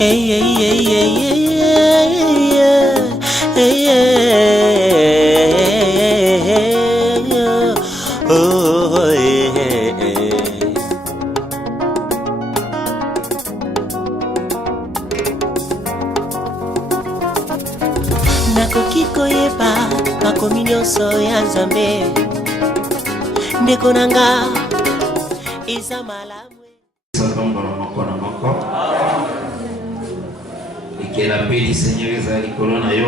Nakoki koyeba makomi nyonso ya Nzambe ndeko nanga eza malamu et que la paix du Seigneur est likolo na yo.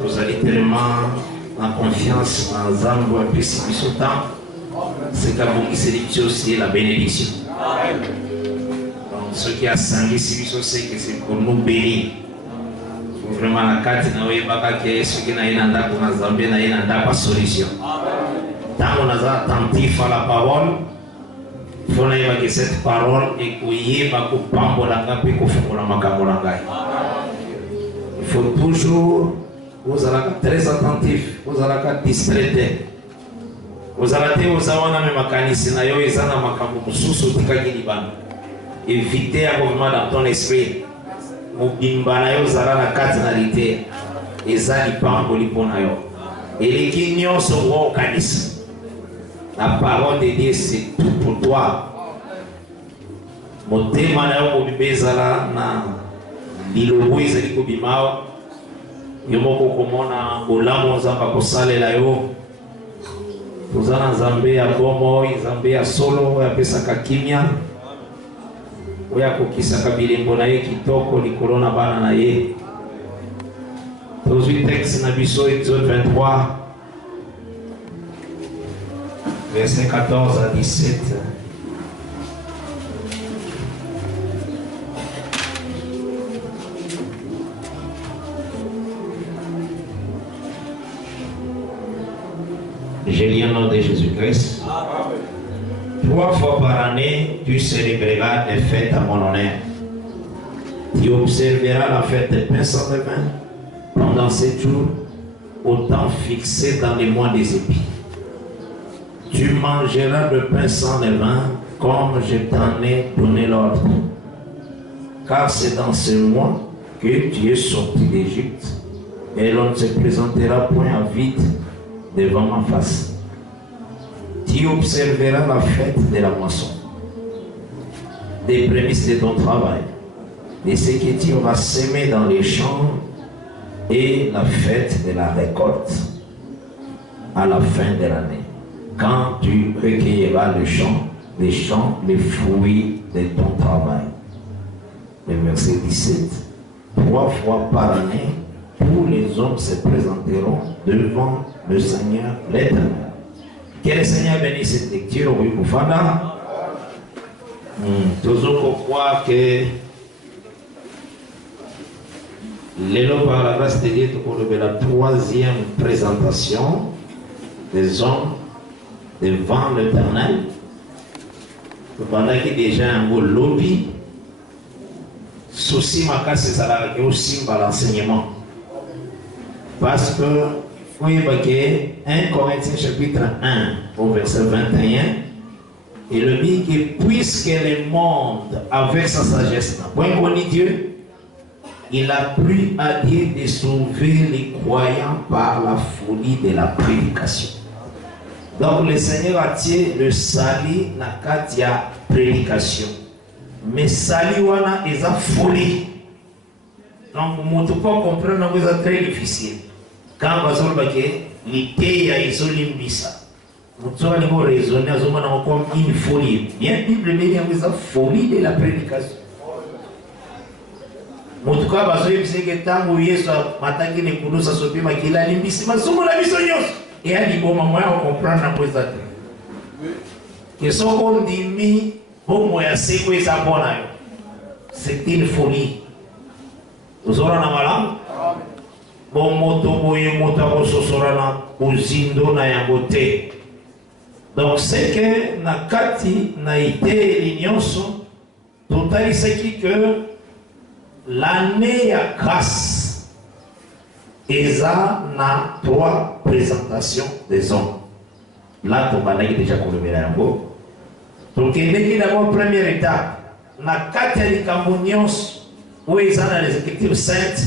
Tozali tellement en confiance dans Nzambe apesi biso temps c'est kabongiseli biso aussi la bénédiction. Donc ce qui a sangisi biso c'est que c'est pour nous bénir. Vraiment la carte na oyebaka ke soki na ye na ndako na Nzambe na ye na ndako ya solution. Tant on a attentif à la parole, il faut que cette parole est couillée par le pambolanga puis qu'on fait la makambolanga. Il faut toujours vous allez être très attentif, vous allez être distrait. Vous allez être aux awana me makanisi na yo ezana makambo mususu tikaki libana. Évitez un mouvement dans ton esprit. Mobimba na yo zala na cardinalité. Ezali pamboli pona yo. Et les guignons sont au kanisa. La parole de Dieu c'est tout pour toi. Motema na yo mobibezala na lilobo ezali kobimao. Yo moko komona olamu nzamba kosalela yo. Tozana Nzambe ya bomo, Nzambe ya solo, ya pesaka kimia. Oya kokisaka bilembo na ye kitoko likolo na bana na ye. Tozwi texte na biso Exode 23 verset 14 à 17. Je lis au nom de Jésus-Christ. 3 fois par année, tu célébreras des fêtes à mon honneur. Tu observeras la fête des pains sans levain pendant 7 jours, au temps fixé dans les mois des épis. Tu mangeras le pain sans levain comme je t'en ai donné l'ordre. Car c'est dans ce mois que tu es sorti d'Égypte et l'on ne se présentera point à vide devant ma face. Tu observeras la fête de la moisson, des prémices de ton travail, de ce que tu auras semé dans les champs et la fête de la récolte à la fin de l'année. Quand tu recueilleras les fruits de ton travail. Le verset 17. 3 fois par année, tous les hommes se présenteront devant le Seigneur l'Éternel. Que le Seigneur bénisse cette lecture, oui, pour Fada. Toujours croire que l'élo par la grâce de Dieu, pour la 3e présentation des hommes devant l'Éternel. Pendant qu'il y a déjà un beau lobby, souci ma casse, c'est ça aussi par l'enseignement. Parce que, oui, 1 Corinthiens chapitre 1 au verset 21, il dit que puisque le monde, avec sa sagesse, n'a point connu Dieu, il a plu à Dieu de sauver les croyants par la folie de la prédication. Donc le Seigneur a tiré le salut na katia prédication. Mais salut wana est folie. Donc on ne peut pas comprendre, c'est très difficile. Quand on va dire que l'idée a isolé ça. On va raisonner comme une folie. Bien, la Bible dit que c'est folie de la prédication. En tout cas, parce que c'est que tant que Yesu mataki ne kuno sa sopi makila limbisi masomo la biso nyos. Et à l'iboma moi on comprend na poza te. Que son qu'on dit mi bon moi c'est quoi ça bona yo. C'est une folie. Vous aurez na malam. Bon moto boye moto ko sosora na uzindo na yangote. Donc c'est que na kati na ite linyonso totali c'est que l'année à grâce, Eza n'a 3 présentations des hommes. Là, tu vas déjà qu'on le verra en haut. Donc, il y a d'abord première étape. na kati communions où ils ont dans les Écritures saintes,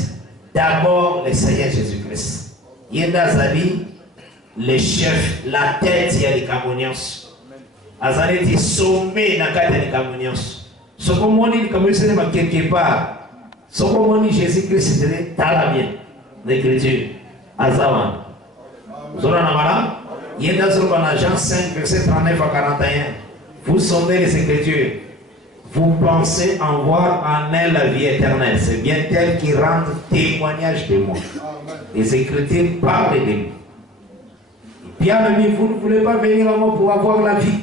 d'abord le Seigneur Jésus-Christ. Yenda Zali, le chef, la tête, il y a les communions. Azali dit sommet na kati les communions. Ce qu'on m'a dit, comme je sais quelque part, ce qu'on m'a dit Jésus-Christ, c'était talabien, l'Écriture. Azawan. Vous avez un Yenda Zolbana Jean 5, verset 39 à 41. Vous sondez les Écritures. Vous pensez en voir en elle la vie éternelle. C'est bien elle qui rend témoignage de moi. Les Écritures parlent de lui. Bien ami, vous ne voulez pas venir à moi pour avoir la vie.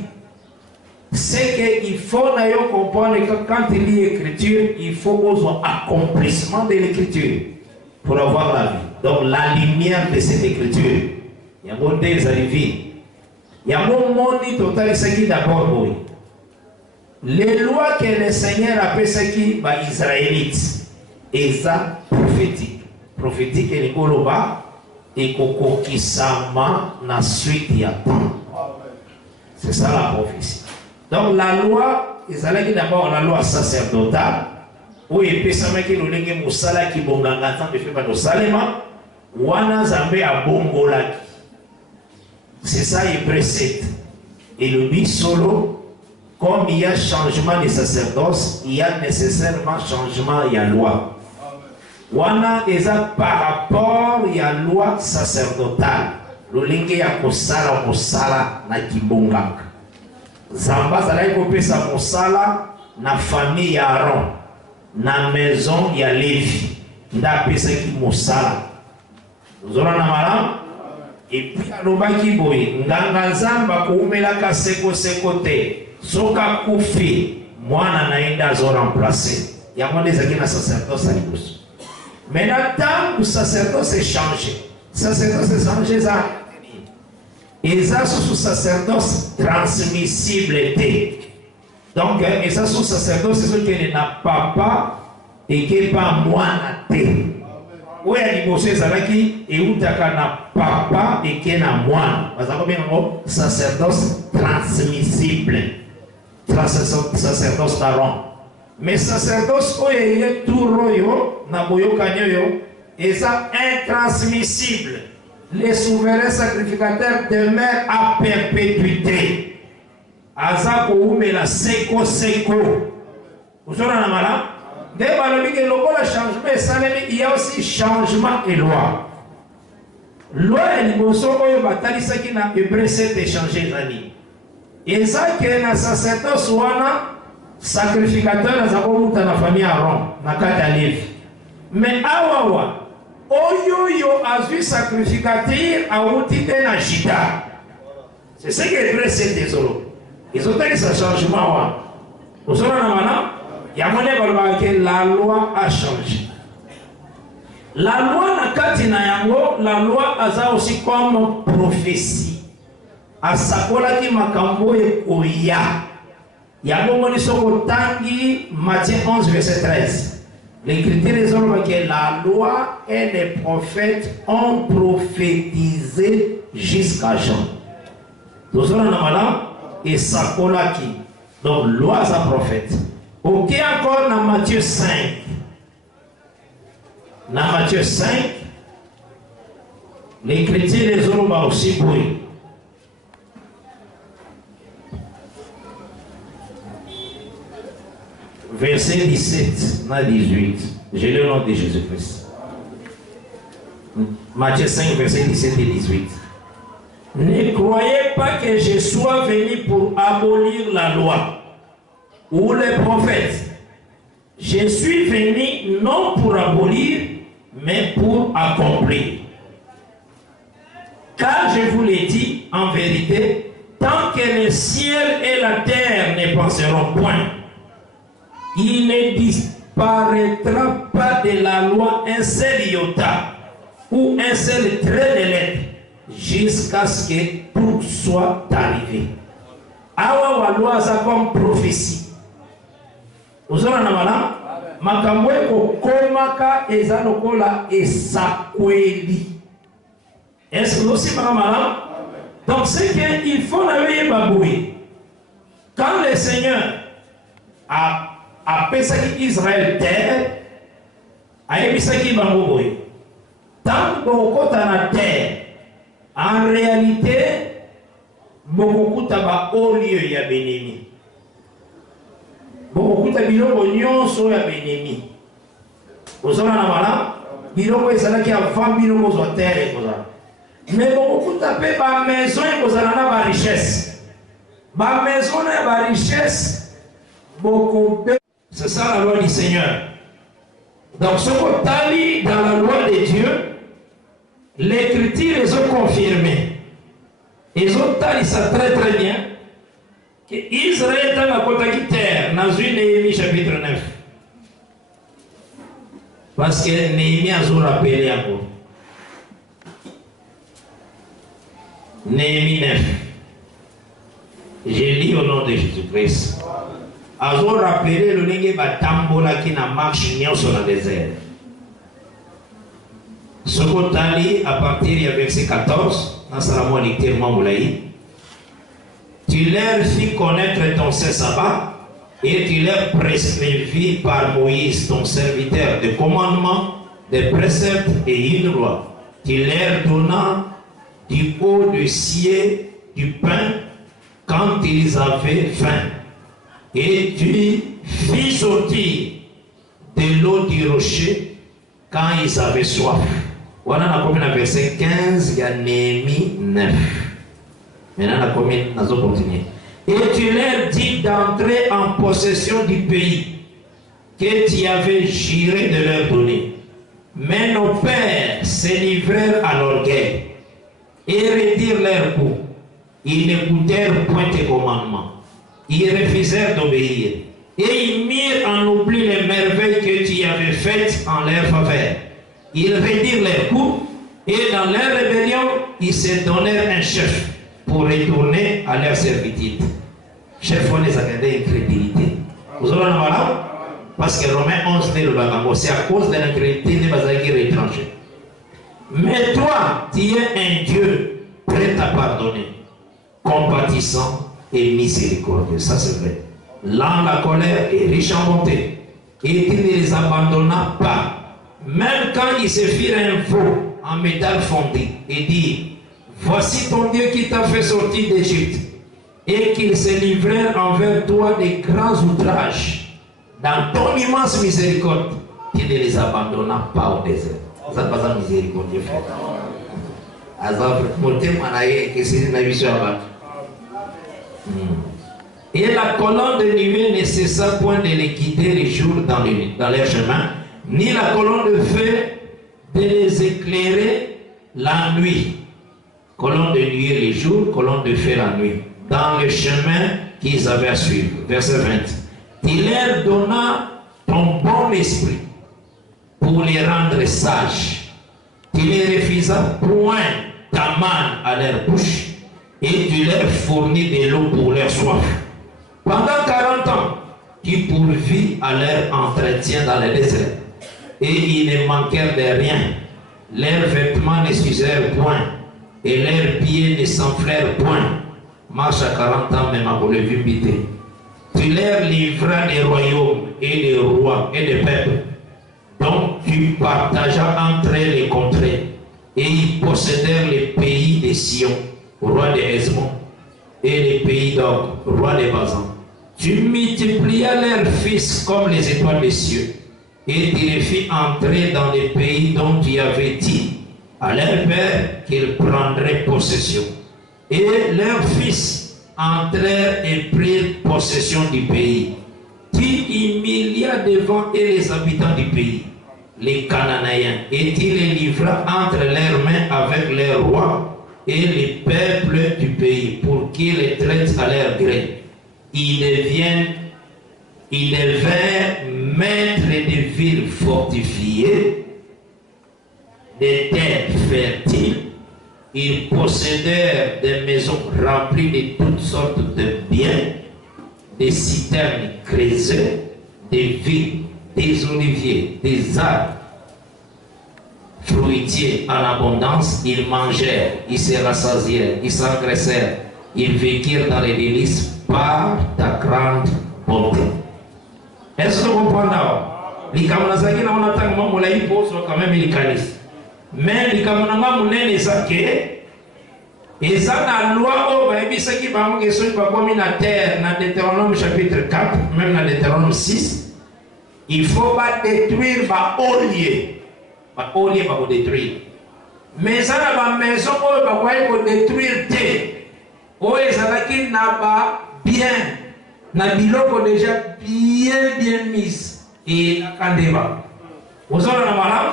C'est qu'il faut d'ailleurs comprendre que quand il lit l'écriture, il faut aux accomplissements de l'écriture pour avoir la vie. Donc la lumière de cette écriture, il y a beaucoup des arrivées. Il y a beaucoup de monde total, c'est qui d'abord, oui. Les lois que le Seigneur appelle ce qui les Israélites, et ça prophétique. Prophétique et les Koloba, et Koko qui s'ama na suite y attend. C'est ça la prophétie. Donc la loi, ils allaient d'abord la loi sacerdotale, où il peut s'amener que nous l'ayons moussala qui bon dans l'attente de faire nos salema, wana zambe a bongolaki. C'est ça il précède. Et le dit solo, comme il y a changement de sacerdoce, il y a nécessairement changement de la loi. Wana est par rapport à la loi sacerdotale. Le lingue ya kosala na kibongaka. Zamba zalai kopesa mosala na famille ya Aaron, na maison ya Lévi. Nda pesa ki mosala. Zona na malam. Et puis alobaki boye nganga nzamba koumelaka seko te. Soka kufi mwana naenda zo remplacer. Ya mwana ezaki na sacerdoce alibusu. Maintenant tant que sacerdoce est changé. Sacerdoce est changé ça. Et ça sous sacerdoce transmissible était. Donc et ça sous sacerdoce c'est ce qui n'a pas et qui pas mwana te. Oui, il y a des gens et où na papa et qui na mwana. Parce que bien sacerdoce transmissible. Sacerdoce d'Aaron. Mais sacerdoce il y a tout royo na boyo kanyoyo et ça intransmissible. Les souverains sacrificateurs demeurent à perpétuité. Azako ume la seko. Vous savez la mala? Dès que le changement, il y a aussi changement et loi. Loi et l'imotion oyo batali saki na Hébreu 7 échangé zani. Et ça que na sacerdoce wana sacrificateur azako muta na famille Aaron na kata Lévi. Mais awawa oyo azui sacrificateur a outil na Jida. C'est ce que Hébreu 7 désolé. Ils ont dit ce changement. Vous savez maintenant, il y a moyen que la loi a changé. La loi na kati na yango, la loi a aussi comme prophétie. A sakola ki makambo e koya. Yango moni soko tangi Matthieu 11 verset 13. L'Écriture résolve que la loi et les prophètes ont prophétisé jusqu'à Jean. Tout ça et sakola ki. Donc loi à prophète. Ok encore dans Matthieu 5. Dans Matthieu 5, l'Écriture résolve aussi pour eux. Verset 17 à 18. J'ai le nom de Jésus-Christ. Matthieu 5, verset 17 et 18. Ne croyez pas que je sois venu pour abolir la loi ou les prophètes. Je suis venu non pour abolir, mais pour accomplir. Car je vous l'ai dit en vérité, tant que le ciel et la terre ne passeront point, il ne disparaîtra pas de la loi un seul iota ou un seul trait de lettre jusqu'à ce que tout soit arrivé. Awa wa loi ça comme prophétie. Vous avez namala makambo ko komaka ezalokola esakweli. Est-ce que aussi mamala? Donc c'est qu'il faut la veiller baboué. Quand le Seigneur a apesaki Israël terre, ayebisaki bango boye. Tant bokota na terre, en réalité, bokokuta ba olio ya benemi. Bokokuta biloko nyonso ya benemi. Ozona na mala, biloko ezalaki avant biloko zo terre kozala. Mais bokokuta pe ba maison ekozala na ba richesse. Ba maison na ba richesse, beaucoup. C'est ça la loi du Seigneur. Donc ce qu'on t'a mis dans la loi de Dieu, l'Écriture les a confirmés. Ils ont dit ça très très bien. Que Israël est dans la terre, dans une Néhémie chapitre 9. Parce que Néhémie a rappelé encore. Néhémie 9. Je lis au nom de Jésus-Christ. Ils ont rappelé le lingue batambola qui n'a marché sur le désert. Ce qu'on a lu à partir du verset 14, dans Salomon littéralement moulaï, tu leur fis connaître ton sabbat et tu leur prescrivis par Moïse, ton serviteur, des commandements, des préceptes et une loi. Tu leur donnas du haut du ciel du pain quand ils avaient faim. Et tu fis sortir de l'eau du rocher quand ils avaient soif. Voilà, on a commis le verset 15, il y a Néhémie 9. Maintenant, on a commis dans continuer. Et tu leur dis d'entrer en possession du pays que tu avais juré de leur donner. Mais nos pères se livrèrent à l'orgueil et retirent leur goût. Ils n'écoutèrent point tes commandements. Ils refusèrent d'obéir. Et ils mirent en oubli les merveilles que tu avais faites en leur faveur. Ils retirent leur goût et dans leur rébellion, ils se donnèrent un chef pour retourner à leur servitude. Chef, on les a gardés incrédulité. Vous avez un malade? Parce que Romains 11 dit le bagambo, c'est à cause de l'incrédulité des bazakir étrangers. Mais toi, tu es un Dieu prêt à pardonner, compatissant et miséricordieux. Ça c'est vrai. Lent la colère et riche en bonté. Et tu ne les abandonnas pas. Même quand ils se firent un veau en métal fondu et dit, voici ton Dieu qui t'a fait sortir d'Égypte, et qu'ils se livrèrent envers toi des grands outrages, dans ton immense miséricorde, tu ne les abandonnas pas au désert. Ça pas ça miséricorde. Et la colonne de nuée ne cessa point de les guider les jours dans leur chemin, ni la colonne de feu de les éclairer la nuit. Colonne de nuée les jours, colonne de feu la nuit, dans le chemin qu'ils avaient à suivre. Verset 20. Il leur donna ton bon esprit pour les rendre sages. Tu les refusas point ta manne à leur bouche et tu leur fournis de l'eau pour leur soif. Pendant 40 ans, tu pourvis à leur entretien dans le désert. Et ils ne manquèrent de rien. Leurs vêtements ne s'usèrent point. Et leurs pieds ne s'enflèrent point. Marche à 40 ans même à le vibiter. Tu leur livras des royaumes et des rois et des peuples. Donc tu partageas entre eux les contrées. Et ils possédèrent les pays de Sion, roi de Hesbon, et les pays d'Og, roi de Bazan. Tu multiplias leurs fils comme les étoiles des cieux. Et tu les fis entrer dans les pays dont tu avais dit à leur père qu'ils prendraient possession. Et leurs fils entrèrent et prirent possession du pays. Tu humilia devant eux les habitants du pays, les Cananéens, et tu les livras entre leurs mains avec leurs rois et les peuples du pays, pour qu'ils les traitent à leur gré. Ils devinrent maîtres de villes fortifiées, des terres fertiles. Ils possédèrent des maisons remplies de toutes sortes de biens, des citernes creusées, des vignes, des oliviers, des arbres fruitiers en abondance. Ils mangèrent, ils se rassasièrent, ils s'engraissèrent, ils vécurent dans les délices par ta grande bonté. Est-ce que vous comprenez? Les Kamunazaki, on attend que mon laïc pose quand même les calis. Mais les Kamunanga, mon nez, les saké. Et ça, dans la loi, il y a qui va me dire que la terre, dans Deutéronome chapitre 4, même dans Deutéronome 6, il ne faut pas détruire les oliers. Les oliers, pas détruire. Mais ça, dans la maison, il faut détruire des. Ça n'a pas bien. Na biloko déjà bien mis et la débat. Vous avez la malade.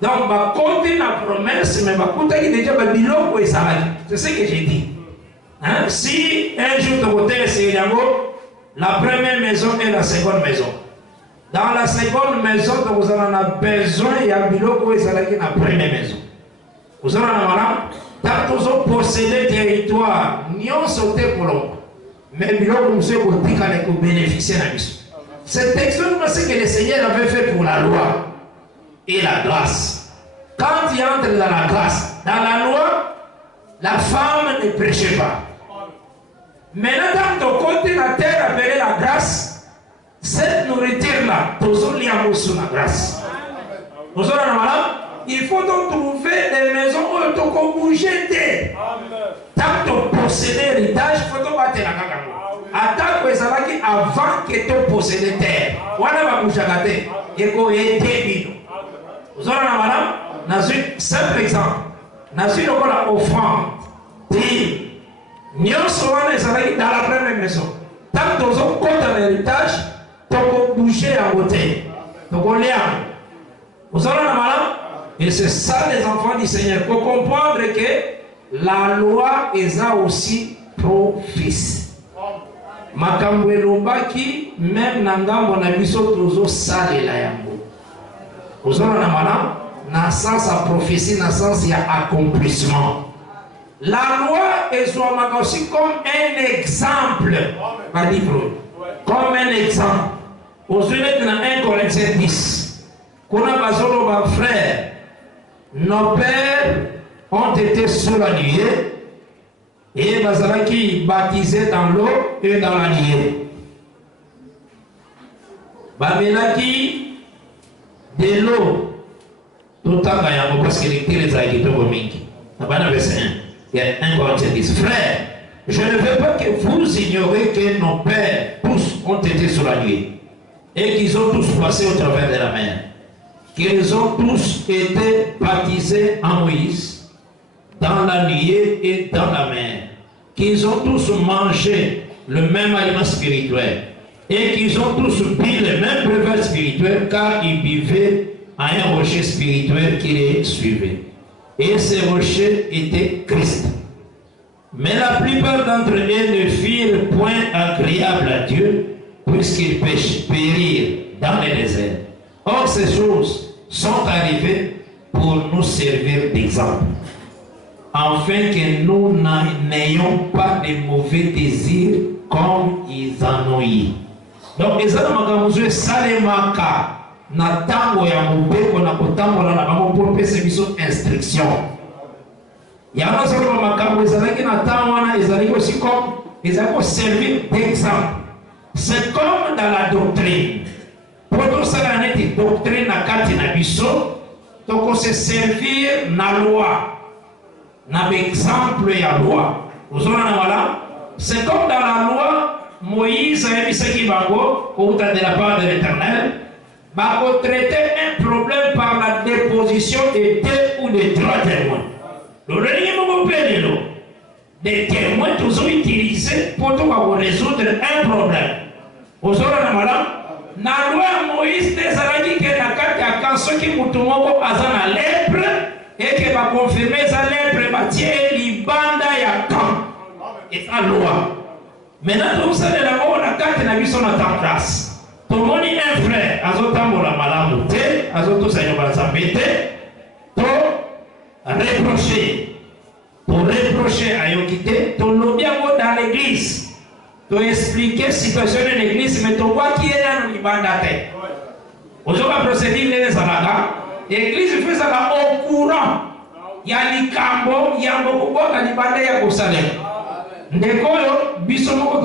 Donc, va compter la promesse, mais va compter déjà le biloko et ça. C'est ce que j'ai dit. Hein? Si un jour de côté c'est la première maison et la seconde maison. Dans la seconde maison, vous avez besoin il y a biloko et ça la première maison. Vous avez la malade. Tant que vous possédez territoire, n'y ont sauté pour l'ombre. Mais biloko monsieur Botika n'est que bénéficier de la mission. Cet exemple, c'est que le Seigneur avait fait pour la loi et la grâce. Quand il entre dans la grâce, dans la loi, la femme ne prêchait pas. Maintenant, dans ton côté, la terre appelée la grâce, cette nourriture-là, toujours liée à la grâce. Il faut donc trouver des maisons où tu peux bouger. Tant que tu possèdes l'héritage, il faut te battre la gamme. Attends que ça va avant que tu possèdes terre. On va bouger la terre. Et qu'on ait des bidons. Vous avez la madame? Dans un simple exemple. Dans une offrande. Dit. Nous sommes dans la première maison. Tant que tu as l'héritage, tu peux bouger en côté. Tu peux lire. Vous avez la madame? Et c'est ça les enfants du Seigneur. Pour comprendre que la loi est aussi propice. Makambo elobaki même nangambo na biso tozo salela yango. Ozona na mana na sens à prophétie, na sens il y a accomplissement. La loi est aussi comme un exemple. Comme un exemple. Aujourd'hui dans 1 Corinthiens 10. Qu'on a basolo ba frère. Nos pères ont été soulagnés et bazalaki baptisés dans l'eau et dans la nuée. Bamelaki de l'eau tout à l'heure parce que les aïkitos comiques. Dans le verset 1, il y a 1 Corinthiens 10. Frère, je ne veux pas que vous ignorez que nos pères tous ont été soulagnés et qu'ils ont tous passé au travers de la mer. Qu'ils ont tous été baptisés en Moïse, dans la nuée et dans la mer. Qu'ils ont tous mangé le même aliment spirituel. Et qu'ils ont tous bu le même breuvage spirituel car ils buvaient à un rocher spirituel qui les suivait. Et ce rocher était Christ. Mais la plupart d'entre eux ne firent point agréable à Dieu puisqu'ils périrent dans le désert. Or, ces choses sont arrivées pour nous servir d'exemple, afin que nous n'ayons pas de mauvais désirs comme ils en ont eu. Donc, les gens salemaka na tango ya mubeko na kotambola na bango pour pesa biso instruction. Yana solo makambo ezalaki na tango wana ezalaki aussi comme ezalaki servir d'exemple. C'est comme dans la doctrine. Pour tout ça, la doctrine na kati na biso, donc se servir na loi, na exemple ya loi. Vous en avez là? C'est comme dans la loi, Moïse a dit ce qui va au de la part de l'Éternel, va traiter un problème par la déposition de 2 ou de 3 témoins. Le dernier des témoins toujours utilisés pour résoudre un problème. Vous en avez là? Na loi Moïse des alaki que na kati ya kanso ki mutu moko aza na lèpre et que va confirmer sa lèpre ba tie libanda ya kan et sa loi. Maintenant tout ça de la mort na kati na biso na templace. Tout monde un frère azotambola malamu te azoto sa nyoba zambete to reprocher ayokite to lobiango dans l'église. Tu expliquer la situation de l'église, mais tu vois qui est là dans l'ibandate. Aujourd'hui, la procédure est là. L'église fait ça au courant. Il y a les cambo, il y a beaucoup de l'ibandate à Kosalem. Ndekolo, bisomoko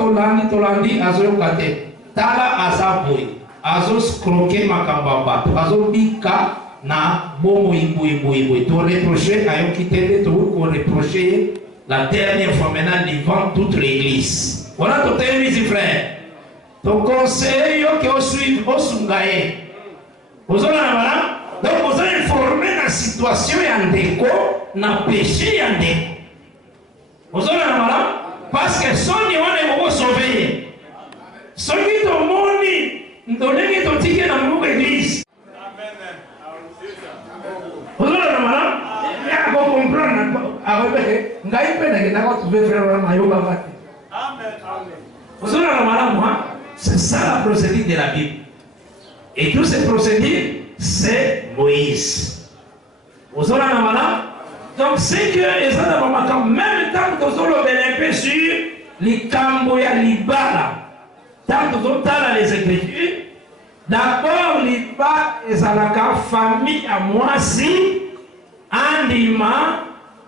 tolandi, azoyokate. Tala azaboy. azos croquer makamba bato azobika na bomo iboy to reprocher ayo kitende to ko reprocher la dernière fois maintenant devant toute l'église. Voilà tout est mis frère. To conseiller yo que au suivre au sungaye. Vous allez voilà. Donc vous allez informer la situation en déco na péché en déco. Vous allez voilà parce que son ni on est sauver. Celui to moni ndolenge to tike na mu église. Vous allez voilà. Ya ko comprendre avec ngai pena que n'a trouvé frère mayoba vate. Vous allez voilà moi. C'est ça la procédure de la Bible. Et toutes ces procédures, c'est Moïse. Vous allez voilà. Donc c'est que les gens même tant que vous avez un peu sur les Camboya Libala, tant que vous avez les Écritures, d'abord les bas et la famille à moi si Andima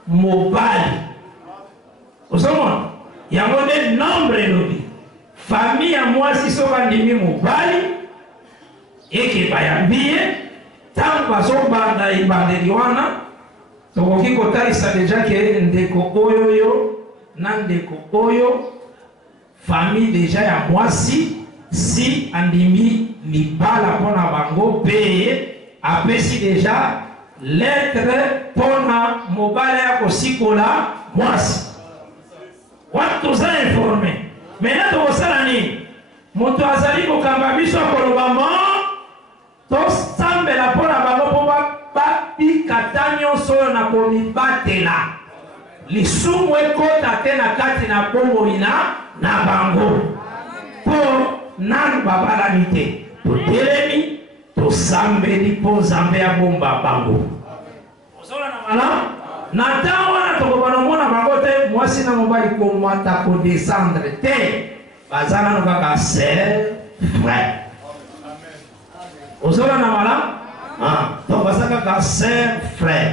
Mobali. Vous savez, il y a un nombre de famille à moi si sont Andimi Mobali et qui va y habiller tant que vous avez ibadeliwana. Donc, il ça déjà que ndeko oyo yo, nandeko oyo, famille déjà ya moi si andimi libala pona bango paye, après si déjà lettre pona mobile ya kosikola moi si. Watu za informé. Maintenant to sala ni moto azali ko kamba biso ko lobama to sambela pona bango po papi katanyo solo na komibatela lisumu ekota te na kati na bongo ina na bango po nanu babalani te totelemi tosambeli po nzambe ya bomba bango osola na mala na ntango wana tokobana mona bango te mwasi na mobali komata kodescendre te baza nano kaka ser frère osola na mala. Donc, ça c'est sœur, frère.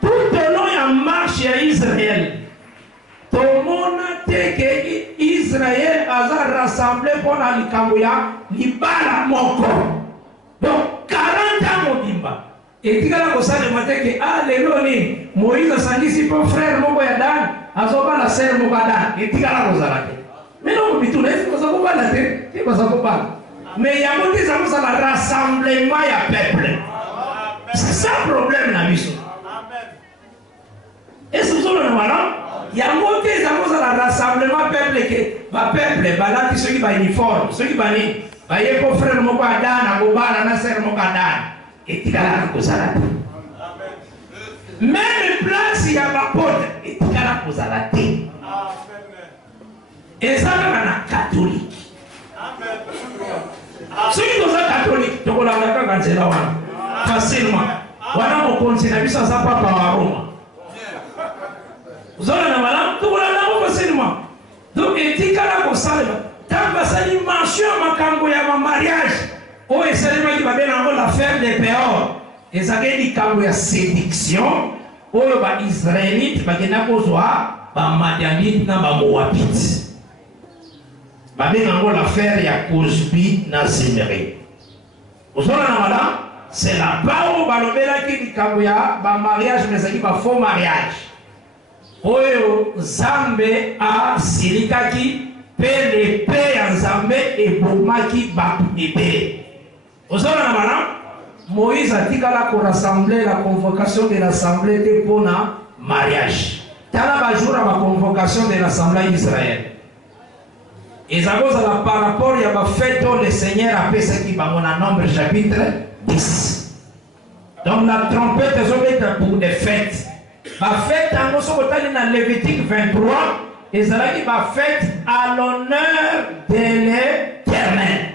Tout au long de la marche à Israël, tout le monde sait que Israël a rassemblé pour la Likambouya, Libala Moko. Donc, 40 ans Mobimba. Et tu as le matin que, ah, les loni, Moïse a sandi si pour frère Moko Yadan, a soba la sœur Mokadan. Et tu as la mais non, mais tout le monde a la tête, tu vas pas. Mais il y a un rassemblement à peuple. C'est ça le problème dans la mission. Et ce que vous avez il y a un rassemblement peuple qui peuple, là, ceux qui sont uniformes, ceux qui sont pour frère Mokadan, Abobala, Nasser Mokadan. Et tu as la même place, il y a ma porte, et tu as la tête. Et ça, c'est catholique. Ceux qui sont catholiques, tu peux la facilement. Voilà mon conseil, la vie sans papa à Rome. Vous avez la malade, tu peux la facilement. Donc, et tu as la salle. Tant que ça dit mention à ma mariage, oh, et ça dit va bien l'affaire des péors. Et ça dit qu'il y a séduction, oh, les Israélites, il y a des Madianites, des Moabites. L'affaire ya Cosby na Zimri. C'est la part où balobela qui kabuya ba mariage mais ça qui ba faux mariage. Oyo Zambe a silikaki pe le pe en Zambe et bomaki ba bébé. Ozona na Moïse a dit qu'à rassembler la convocation de l'assemblée de Pona mariage. Tala ba jour à la convocation de l'assemblée d'Israël. Et ça cause par rapport à la fête où le Seigneur a fait ce qui va mon nombre chapitre 10. Donc la trompette est pour des fêtes. La fête en dans Lévitique 23, et ça qui va fête à l'honneur de l'Éternel.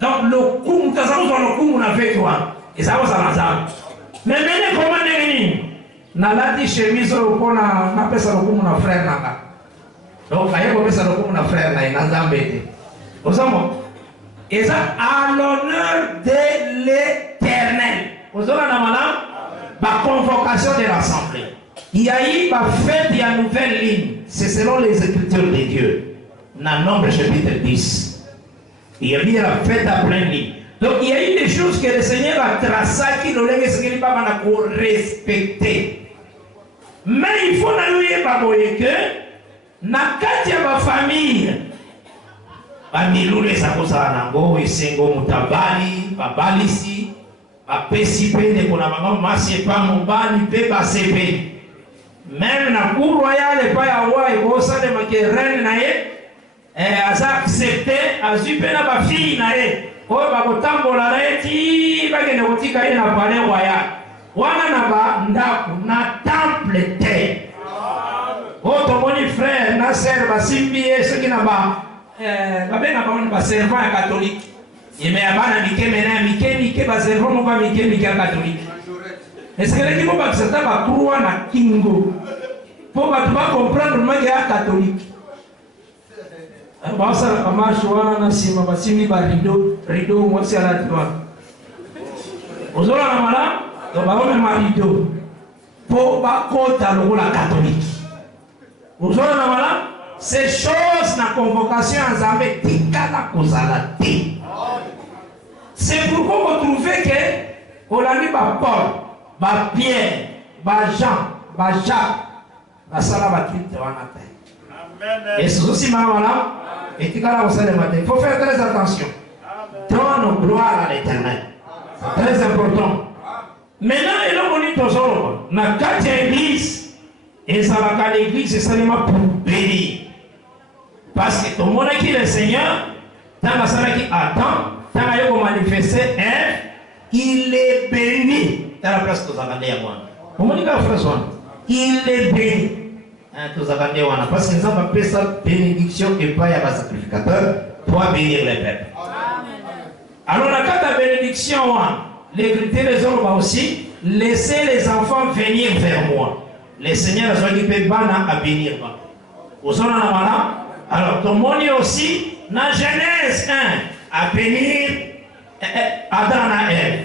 Donc le coup, ça nous le coup on a fait toi. Et ça va ça. Mais maintenant comment est-ce na lati chemise pour na pesa le coup mon frère nanga. Donc, il y a un frère qui est Zambé. Vous savez, et ça, à l'honneur de l'Éternel. Vous savez, la convocation de l'Assemblée. Il y a eu la fête de la nouvelle ligne. C'est selon les Écritures de Dieu. Dans Nombre chapitre 10. Il y a bien la fête à plein lit. Donc il y a eu des choses que le Seigneur a tracées qui ne les pas respecter. Mais il faut que na kati ya ba famille ba milule za kozala nango esengo mutabali babalisi bapesi pe de kona bango masi pa mobali pe basepe même na cour royale pa ya wa ebosa de makerene na ye aza accepté azwi pe na ba fille na ye oyo bakotambola na ye ti bakende kotika ye na palais royal wana na ba ndako na temple te. Oh, ton bon frère, na sœur, basimbi, ceux qui n'ont pas, ba servant catholique. Il m'a abana mike mena mike ba servant mo ba mike catholique. Est-ce que les gens vont accepter ba croix na kingo? Pour ba comprendre ma guerre catholique. Ba ça ba marche wana na sima basimbi ba rideau mo c'est la toi. Ozola na mala, to ba o ma rideau. Pour ba kota lo la catholique. Vous voyez, ces choses na convocation en Zambé, tikala kozala te. C'est pourquoi vous trouvez que on a mis Paul, Pierre, Jean, Jacques, la salle va quitter wana te. Et c'est aussi maman et tikala kozala matin. Il faut faire très attention. Donne gloire à l'Éternel. C'est très important. Maintenant, il a monité toujours na quatre églises. Et ça va qu'à l'église, c'est seulement pour bénir. Parce que tout le monde qui est le Seigneur, tant que qui attend, tant qu'il va manifester, il est béni. Dans la place que vous avez à moi. Vous me dites, François, il est béni. Parce que nous avons appelé ça bénédiction et pas à sacrificateur pour bénir les peuples. Alors, la carte de bénédiction, l'écriture des hommes va aussi laisser les enfants venir vers moi. Le Seigneur a dit que bana à bénir. Alors, tout le monde aussi, dans Genèse 1, à bénir Adam et Ève.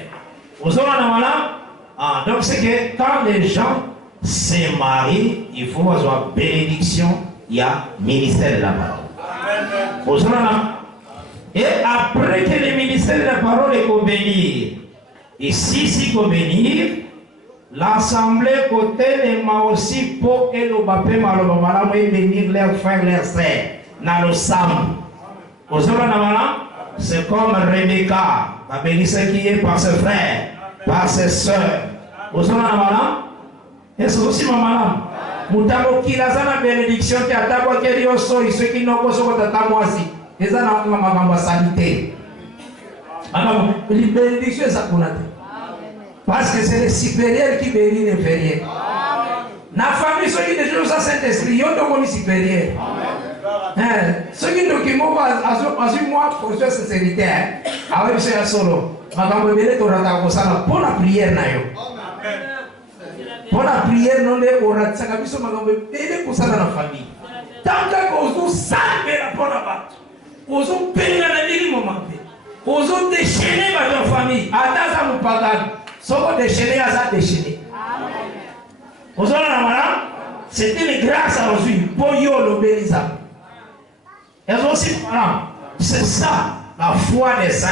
Donc, c'est que quand les gens se marient, il faut avoir bénédiction, il y a ministère de la parole. Et après que le ministère de la parole est bénir, et si c'est bénir, l'assemblée côté les ma aussi pour que le baptême malobamala et bénir leurs frères, leurs sœurs dans le sam. C'est comme Rebecca, la bénisseur qui est par ses frères, par ses sœurs. Et c'est aussi maman. Moutamo qui a la bénédiction qui a d'abord qui est ceux qui n'ont pas ce tamoisi. Ils ont ma sanité. Alors, les bénédictions, ça qu'on a dit. Parce que c'est le supérieur qui bénit l'inférieur. La famille, ceux qui ont ça Saint-Esprit, ils ont comme supérieur. Ceux qui ont assuré moi pour faire sincérité, avec ce solo, pour la prière. Pour la prière, non, on a ça comme ça, pour ça dans la famille. Tant que vous savez pour la battre, vous avez payé la vie du moment, vous avez déchaîné votre famille, à ça vous pardonne. Souvent déchaîné à ça déchaîné. Vous avez la malade, c'était une grâce à aujourd'hui pour yo le bénissable. Et aussi, c'est ça la foi des saints.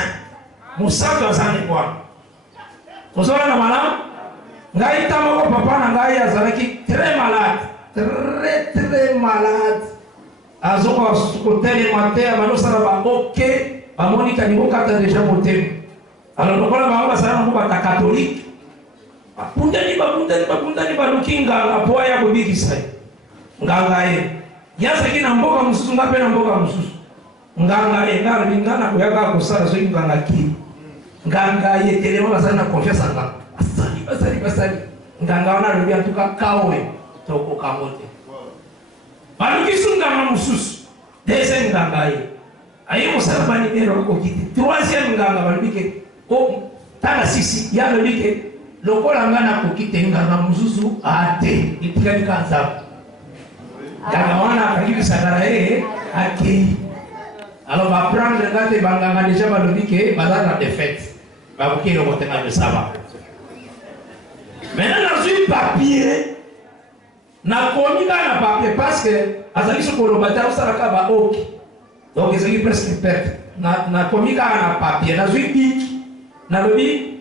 Nous savons que ça n'est quoi. Vous avez la malade, Ngaïta mon papa Nangaï Azaraki très malade, très malade. Azoko côté les matins, Mano Saraba, ok, à Monica Niboka déjà monté. Alors, nous avons un catholique. Pundani balukinga apoa ya bobikisa. Ngangaye. Yasa kina mboka mususu ngape na mboka mususu. Ngangaye ngalo lingana kuyaka kusala so nganga ki. Ngangaye telema basana confiance anga. Asali. Nganga wana rubia tuka kawe toko kamote. Balukisu nganga mususu. Deuxième ngangaye. Ayo musala bani ero ko kiti. Troisième nganga balubike. Oh, tala sisi ya lolike lokola ngana kokite nganga mususu ate itikani kanza nganga wana kakibi sagara ake alors va prendre ngate banganga déjà balobike bazana de fête ba kokile ko tenga de saba maintenant dans un papier na komi na papier parce que azali sokolo bata usala ka ba oki Donc ils ont presque perte. Na komika na papier, na zui bic, na lobi.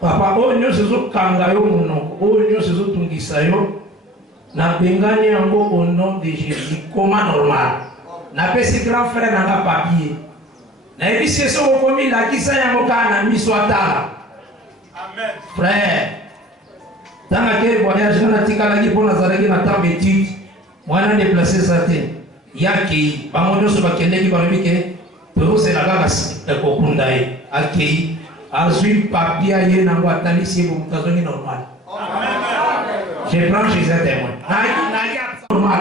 Papa o nyo sezo kanga yo monoko, o nyo sezo tungisa yo. Na bengani yango au nom de Jésus, comment normal. Na pesi grand frère na papier. Na ebisi so komi la kisa yango kana miso atala. Amen. Frère. Dans quel voyage na tikala ki pona zaraki na temps étude. Mwana déplacer ça te. Yaki, bamono so bakende ki barabike. Pero c'est la gagas de kokundae. Aki, azui papier ye na watali si bu mtazoni normal. Amen. Je prends chez un témoin. Na normal.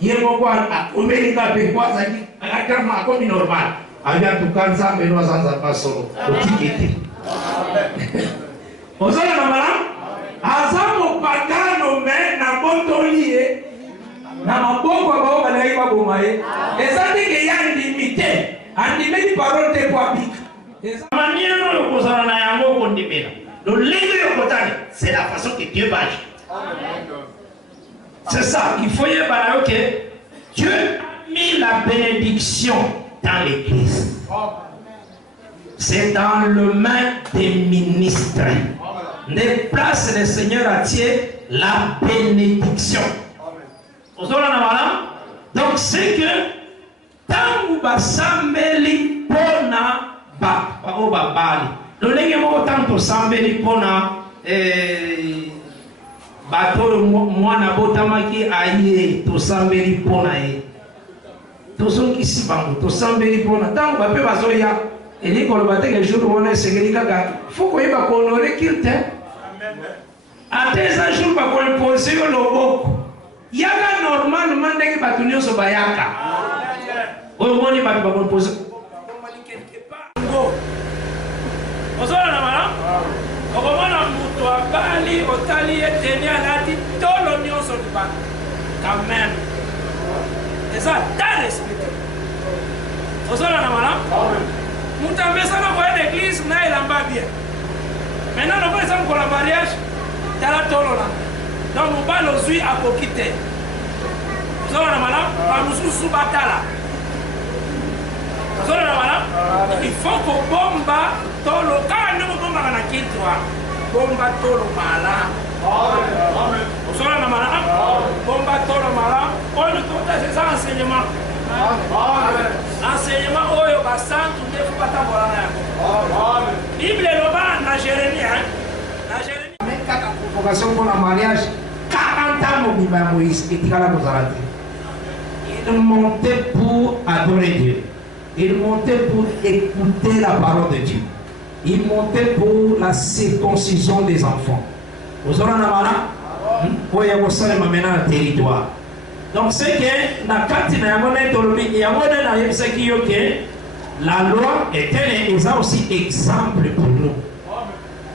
Ye moko omelika pe kwa zaki. Akama komi normal. Aya tukanza meno zanza pasolo. Otikete. Ozala na mala? Azamo pagano me na botolie. Na maboko bao balai ba bomaye. Ezati ke ya limité. Andime di parole de kwa bik. Ezamaniano yo kozala na yango kondimela. Le lenge yo kotani, c'est la façon que Dieu va agir. C'est ça, il faut y avoir que Dieu a mis la bénédiction dans l'église. C'est dans le main des ministres. Ne place le Seigneur à tirer la bénédiction. Donc c'est que tant que sambeli pona ba bali. Le lenge mo tant sambeli pona bato mwana botamaki aye to sambeli pona e. To sonki sibango to sambeli pona tant ba pe bazoya. Et les collaborateurs les jours où on est ségrégé, faut qu'on y va honorer qu'il t'aime. À tes jours, pas qu'on pose le logo. Yaga normalement dès que batunio so bayaka. Au moins il va pas qu'on pose. Osola na mala. Okomona muto abali otali eteni alati tolo nyonso diba. Quand même. Et ça t'as respecté. Osola na mala. Mutambesa na kwa l'église na ilamba bien. Maintenant on va ça pour le mariage, tu as la tolola. Donc on va le suivre à kokite. Vous avez la mala, pa mususu batala. Vous avez la mala? Il faut que bomba tolo quand nous bomba na kitwa. Bomba tolo mala. Amen. Vous avez la mala? Bomba tolo mala. On nous compte c'est ça enseignement. L'enseignement oyo basantu ndefu batambola na yako. Bible loba na Jérémie na Jérémie même kaka convocation pour le mariage 40 ans mobimba Moïse etikala kozala te. Il montait pour adorer Dieu. Il montait pour écouter la parole de Dieu. Il montait pour la circoncision des enfants. Vous aurez la mala? Oya kosala maintenant le territoire. Donc c'est que na kati na yamona tolobi yamona na yebisaki yo que la loi est aussi exemple pour nous.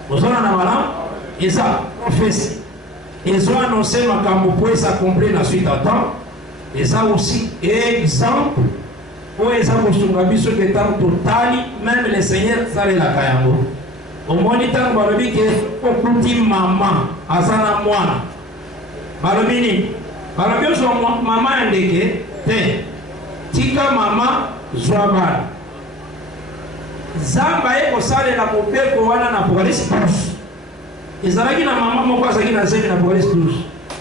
Vous avez na mala et ça prophétie. Ils ont annoncé makambo pour s'accomplir la suite à temps. Et ça aussi exemple pour les apostoles biso que tant totali même le Seigneur sale la kayango. Au moins il tant balobi que okuti maman azana mwana. Balobi ni alors so maman ndeke te tika mama zwabana zamba eko sale na mopeko wana na Apocalypse 12 ezalaki na mama moko azaki na zemi na Apocalypse 12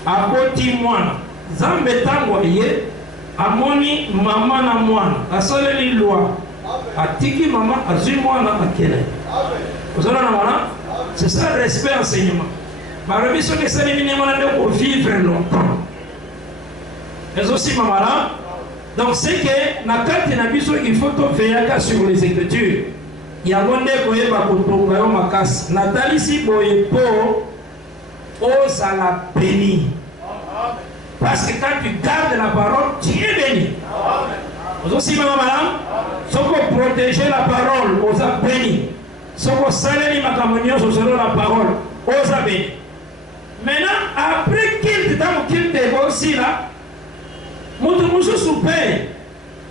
akoti mwana zambe tango ye amoni mama na mwana asaleli loi atiki mama azui mwana akele ozala na mwana c'est ça le respect enseignement balobi soki esali nini mwana nde ko vivre longtemps. Mais aussi mamala. Donc c'est que na kati na biso il faut to veiller sur les écritures. Il y a monde koye ba kotonga yo makasi. Natali si boye po osala béni. Parce que quand tu gardes la parole, tu es béni. Amen. Aussi mamala, soko protéger la parole, osa béni. Soko saleli makamonio selon la parole, osa béni. Maintenant après qu'il te aussi là mutu mususu pe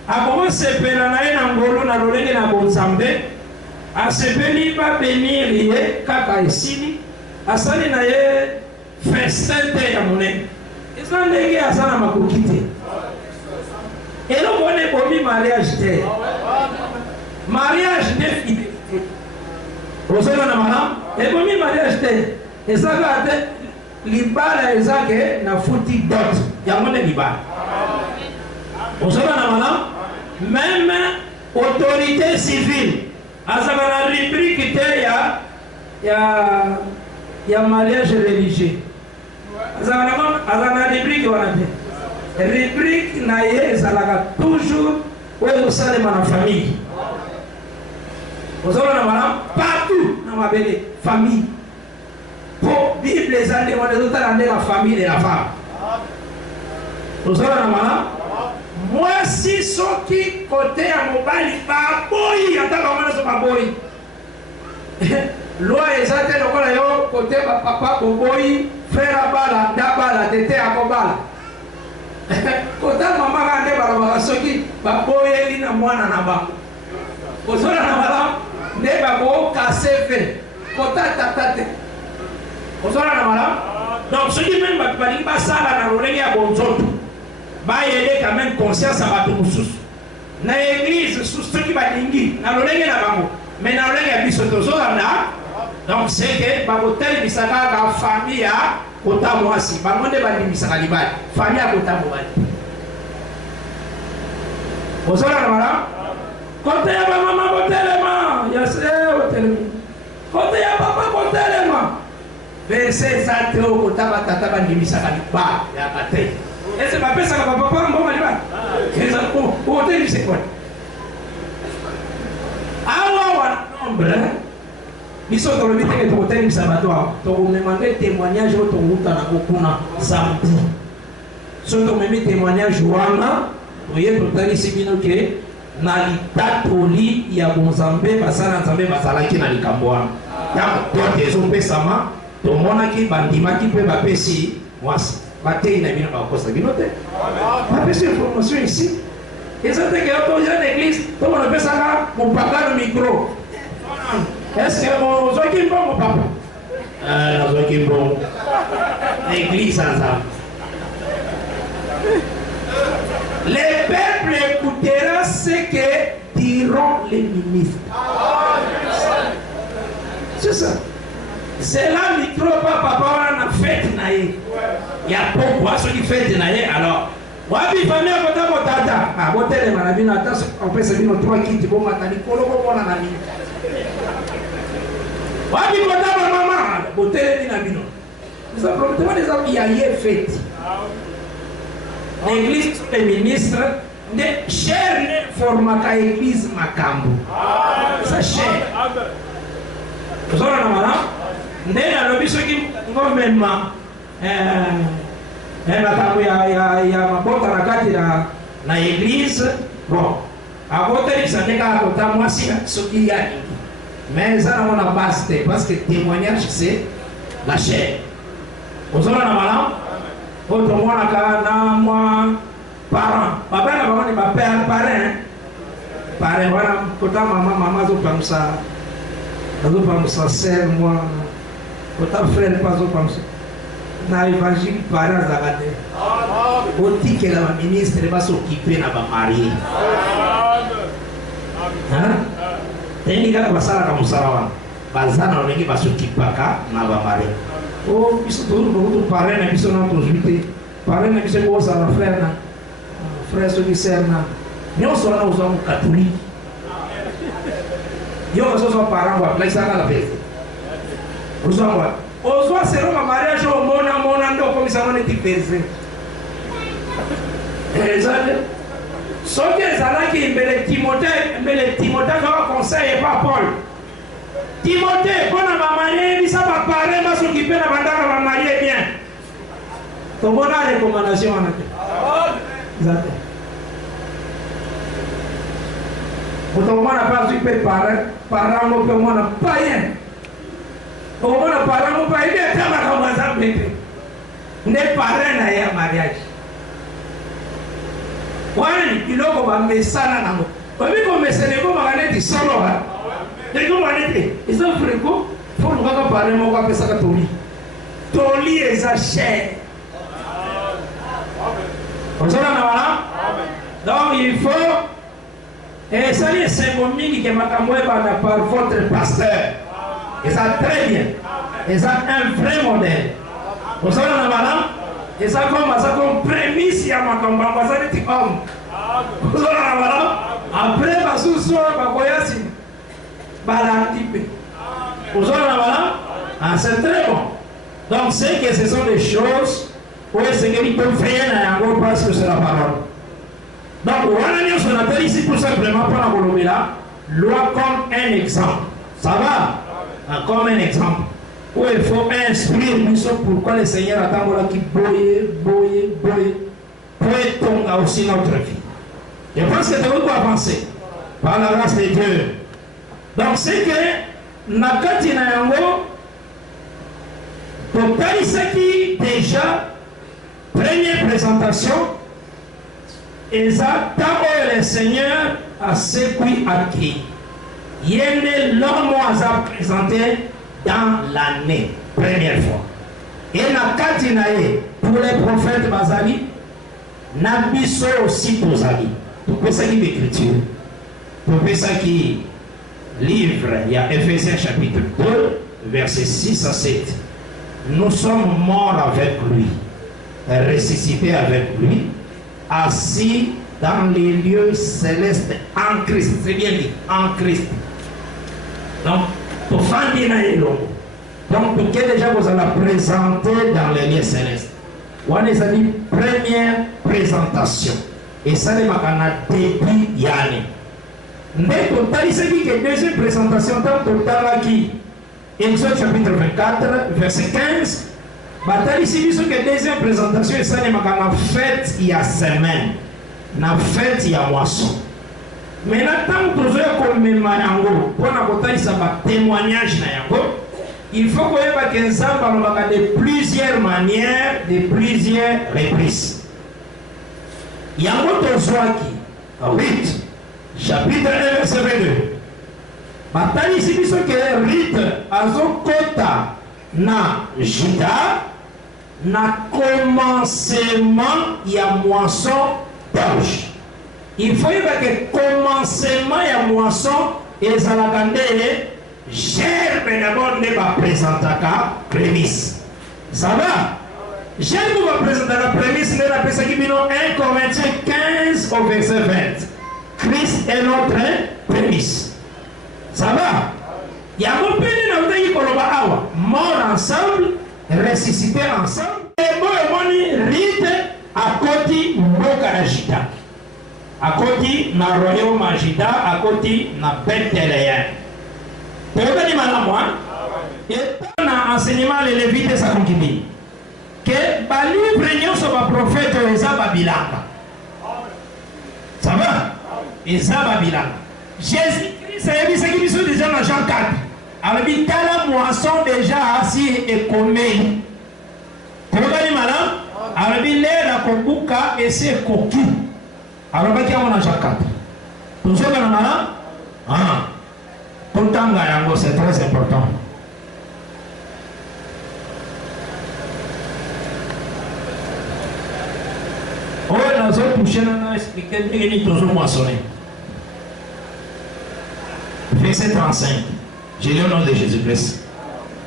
akoma sepela na ye na ngolo na lolenge na bonzambe asepeli ba benir ye kaka esili asali na ye festin te ya monene eza ndenge aza na makoki te Et là, on est promis mariage. Mariage n'est fidélité. Vous savez, madame, et promis mariage. Et ça va être libala et ça que na fouti dot. Il y a mon libala. Vous savez, madame, même autorité civile. À ça va la rubrique il y a mariage religieux. À ça va la rubrique rubrique naye ezalaka toujours où vous savez dans la famille. Vous avez partout dans ma belle famille. Pour vivre les années, on est dans la famille de la femme. Vous avez moi si ce qui côté à mon bali pas boy, attends comment ça boy. Loi exacte le côté papa boy, frère bala, dabala, tété à bala. Kota mama kande balabala soki baboyeli na mwana na bango kozona na bala nde bako kaseve kota tatate kozona na bala donc soki même balingi basala na lolenge ya bonzoto bayede quand même conscience à bato mosusu na église soki balingi na lolenge na bango mais na lolenge ya biso tozolanda donc c'est que bakotelebisaka ka famille ya kota mwasi bango nde balimisaka libali famille ya kota mobali ozala na bala kote ya bamama kotelema yase otelemi kote ya papa kotelema verse eza te o kota batata bandimisaka libali yaka te ese bapesaka bapapa mboma libali eza otelise kote awa wana nombre biso tolobi teke tokotelemisa bato awa tokomemanga témoignage oyo tokouta nango kuna samedi so tomemi témoignage wana oye totalisi bino ke na litatoli ya bonzambe basala nzambe bazalaki na likambo wana ntango tote ezopesama tomonaki bandimaki mpe bapesi mwasi batei na bino bakosa bino te bapesi information ici eza teke yo toza na église tomona pesaka mopakano micro. Est-ce que vous avez un bon papa? Vous avez un bon. L'église ensemble. Les peuples écouteront ce que diront les ministres. C'est ça. C'est là micro papa on a fête naïe. Il y a pourquoi ceux qui fêtent naïe alors. Wabi famille à côté de tata. Ah, bon télé malabine attends on peut se dire trois kits bon matani kolo bon na nami. Wabi kota mama botelemi na bino. Nous avons promettement des hommes qui a hier fait. L'église les ministres de cher formaka église makambo. Ça cher. Nous avons la mala. Ndena lobi soki ngomema makambo ya mabota na kati na église bon. Akotelisa ndeka kota mwasi soki ya mais ça n'a pas base parce que témoignage c'est la chair. Vous avez la malam? Autrement, na moi parent. Papa na maman ni ma père parrain. Parrain voilà kota maman zo pamsa. Zo pamsa sœur moi. Kota frère pas zo pamsa. Na évangile parent zakate. Oti que la ministre va s'occuper na ba marié. Hein? Teni kala basala ka musalawa bazana onenge basukipaka na bamare o biso to parrain na biso na to juité parrain na biso ko sa frère na frère so na nyo so na uzo catholique yo so parent wa place na la fête uzo wa ozo sero ma mariage o mona ndo ko misano ne tipeze ezale soki ezalaki mbele Timothée kaka conseil pas Paul Timothée mpona bamarie bisa bapare basokipe na bandaka bamarie bien tomona recommandation wana te zate otomona mpe azwi mpe parango mpe mwana payen okomona parango payen ide ata makambo azambe te nde pare na ye ya mariage wani biloko bamesana nango babi komesana ekomaka neti solo ekomaka neti eza freko fonu kaka pare moko apesaka toli eza cher ozala na wana Donc il faut, et ça y est, c'est mon mini qui m'a par votre pasteur. Et ça très bien. Et ça un vrai modèle. Vous savez, madame, et ça comme prémisse à ma campagne, ça dit homme. Vous savez, madame, après, ma sous-soir, ma voyage, vous savez, madame, c'est très bon. Donc, c'est que ce sont des choses où le Seigneur peut faire un parce que c'est la parole. Donc, on a ici tout simplement pour la Colombie là, loi comme un exemple. Ça va? Comme un exemple. Où il faut instruire nous pourquoi le Seigneur attend qui boye, pour tomber aussi notre vie. Je pense que tu dois avancer par la grâce de Dieu. Donc, c'est que Nakati Nayango, pour Taïsaki, déjà, première présentation, et ça, d'abord le Seigneur a sécuit acquis. Il y a l'homme à présenté dans l'année, première fois. Et Nakati Naye, pour les prophètes Bazali, Nabiso aussi pour Zali. Pour ça qui l'écriture, pour ça qui livre, il y a Ephésiens chapitre 2, versets 6 à 7. Nous sommes morts avec lui, ressuscités avec lui, assis dans les lieux célestes en Christ. C'est bien dit, en Christ. Donc, pour faire des donc, pour que déjà vous allez présenter dans les lieux célestes. On a dit première présentation. Et ça, c'est le début de l'année. Mais pour ce qui est deuxième présentation, dans le total qui Exode chapitre 24, verset 15, ici, ce que deuxième présentation, et ça, c'est la fête il y a semaine, la fête il y a moisson. Mais tant que vous avez comme Mayango, pour la témoignage, il faut qu'on ait de plusieurs manières, de plusieurs reprises. Il y a un autre qui, 8, chapitre 1, verset 22. Bataille ici, ce que rite azokota na Juda, na commencement, il y a moisson d'orge. Il faut que commencement, il y a moisson, et ça la gande, gerbe d'abord ne va présenter la prémisse. Ça va? Gerbe va présenter la prémisse, ne la prémisse qui 1 Corinthiens 15 au verset 20. Christ est notre prémisse. Ça va? Il y a un peu de pays qui mort ensemble, ressuscité ensemble. Et bon, rite à côté de Jida. À côté de royaume Jida, à côté de Bethléem. Tu veux dire moi? Et dans l'enseignement, les Lévites et sa concubine. Que les livres sur le prophète Eza Babilanga. Ça va? Eza Babilanga. Jésus-Christ, c'est ce qui sont déjà dans Jean 4. Alors, il y a la moisson déjà assis et commis. Tu veux dire madame? Alors, il y a la kombuka et c'est cocu. Alors, il y a Jean 4. Tout ce que nous avons, pourtant, c'est très important. Oh, nous avons touché, nous avons expliqué que nous avons moissonné. Verset 35. J'ai lu au nom de Jésus-Christ.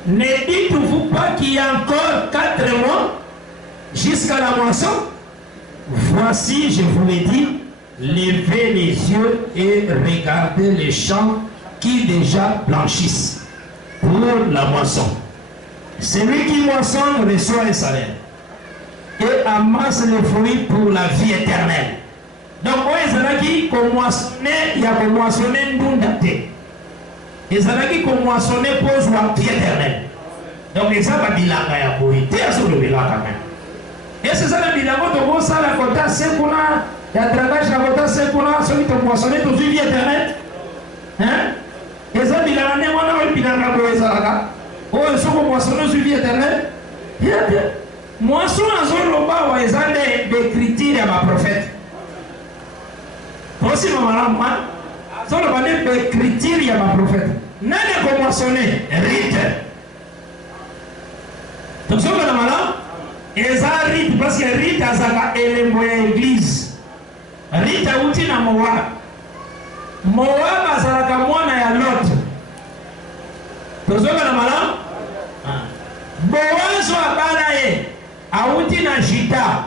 Ne dites-vous pas qu'il y a encore 4 mois jusqu'à la moisson? Voici, je vous l'ai dit, levez les yeux et regardez les champs qui déjà blanchissent pour la moisson. Celui qui moissonne reçoit un salaire et amasse les fruits pour la vie éternelle. Donc, il y a moissonné Ndundate. Et ça veut dire qu'on moissonne pose la vie éternelle. Donc, ça va dire la beauté sur le bilan quand même. Et c'est ça le bilan, quand on ça la quota, c'est qu'on a, il y a travail, la quota, c'est qu'on a, celui qui a moissonné pour vie éternelle. Hein? Et ça, il a un on a le bilan de la ça. Oh, ils sont moissonnés sur vie éternelle. Bien, bien. Moisson à zone loba, ils ont des critères à ma prophète. Aussi, maman, moi. Ça va dire des critères à ma prophète. N'a pas moissonné, rite. Donc, ça va là, et ça rite, parce que rite, ça va élever l'église. Rita uti na Moab. Moab azalaka mwana ya Lot. Tozoka na malamu? Boazo abala ye. Auti na Jida.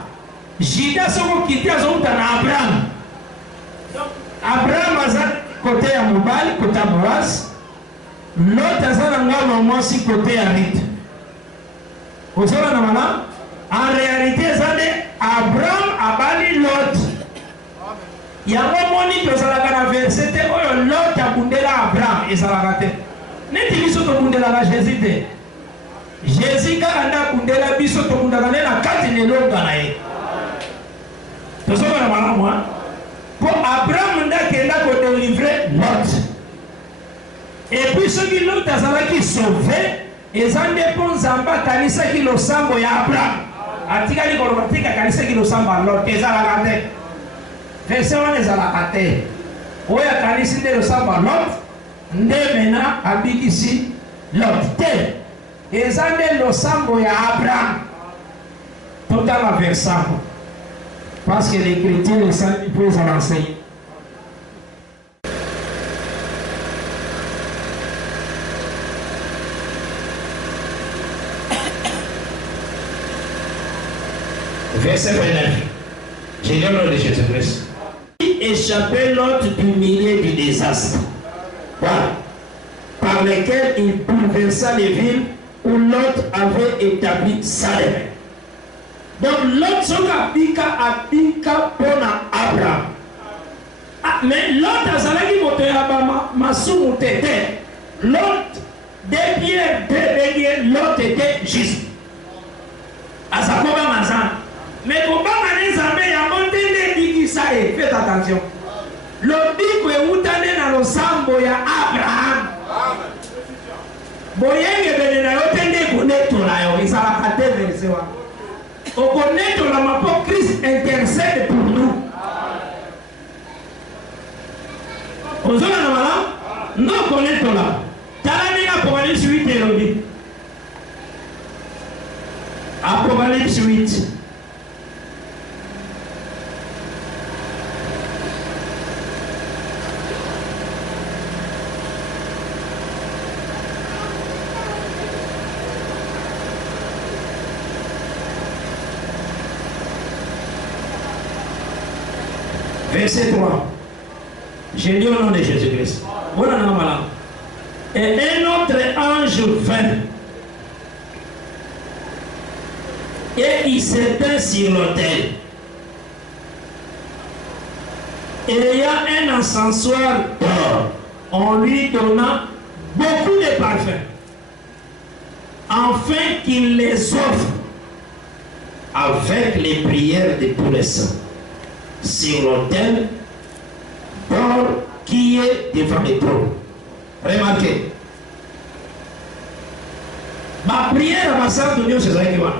Jida soko kiti azouta na Abraham. Abraham aza côté ya mobali, côté ya Boaz. Lot aza na ngalo mwasi côté ya Rita. Tozoka na malamu? En réalité, ça dit Abraham abali Lot. Yango moni tozalaka na verset oyo Lot abundela Abraham ezalaka te. Neti biso tobundela na Jésus te. Jésus kaka nda abundela biso tobundaka ne na kati nelonga na ye. Tozoka na malamu ha? Po Abraham nda kenda kodélivrer Lot. Et puis soki Lot azalaki sauvé, eza nde mpo Nzambe akanisaki losambo ya Abraham. Atikali koloba tika akanisaki losambo ya Lot ezalaka te. Verset wana ezalaka te. Oyo akanisi nde losambo ya Lot nde mena abikisi Lot te. Eza nde losambo ya Abraham. Totala verset. Parce que les chrétiens les savent pour les enseigner. Verset 29. J'ai le nom de Jésus-Christ. Échapper Lot du milieu du désastre. Voilà. Par lesquels il bouleversa les villes où Lot avait établi sa demeure. Donc Lot soka abika pona Abraham. Ah, mais Lot azalaki moto ya masumu tete. Lot des pierres de Lot était juste. Azakoba mazan. Mais pour pas les amis, il y a un monde qui s'arrête. Faites attention. Le biko est outane dans le sambo ya Abraham. Boyenge bene na yotende connecto la yo. Ils a raté verset wa. Au connecto la mapo Christ intercède pour nous. Ozola na mala? Non connecto la. Talami Apocalypse 8 et lobby. Apocalypse 8. Verset 3. J'ai lu au nom de Jésus-Christ. Voilà, non, voilà. Et un autre ange vint. Et il s'éteint sur l'autel. Et il y a un encensoir d'or. On lui donna beaucoup de parfums. Afin qu'il les offre avec les prières de tous les saints. Sur l'autel d'or qui est devant le trône. Remarquez. Ma prière ma sœur de Dieu c'est ça qui va.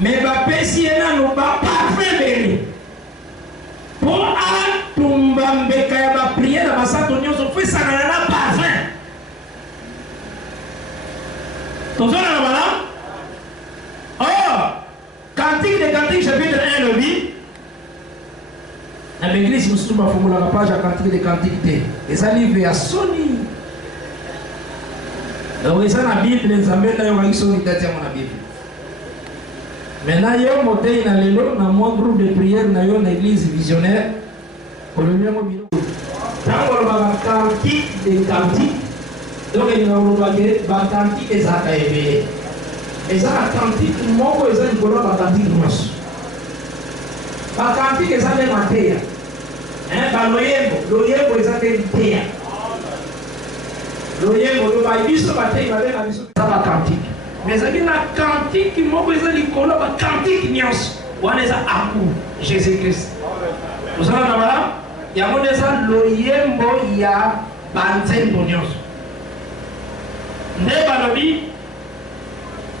Mais ma péché là nous pas parfait pour à tumbambeka ya ma prière ma sœur de Dieu se fait ça na parfait. Tout ça là voilà. Oh, Cantique des Cantiques chapitre 1 le dit. Dans l'église, nous sommes à la page à Cantique des Cantiques. Et ça livre à Sony. Donc, ça la Bible, les amis, là, ils ont Sony dans la Bible. Maintenant, il y a un modèle dans l'élo, dans mon groupe de prière, dans l'église visionnaire. Pour le même milieu. Dans le Cantique des Cantiques, donc il y a un Cantique des Cantiques. Et ça, la Cantique, moi, ils ont une Cantique de Mos. La Cantique, ils ont des matières. Loyembo eza te litea. Loyembo lo ba biso ba te ba na biso ba cantique. Mais ça na cantique moko eza likolo ba cantique nyos. Wana eza amour Jésus Christ. Vous savez na bala? Ya mo eza loyembo ya banzembo nyos. Ne balobi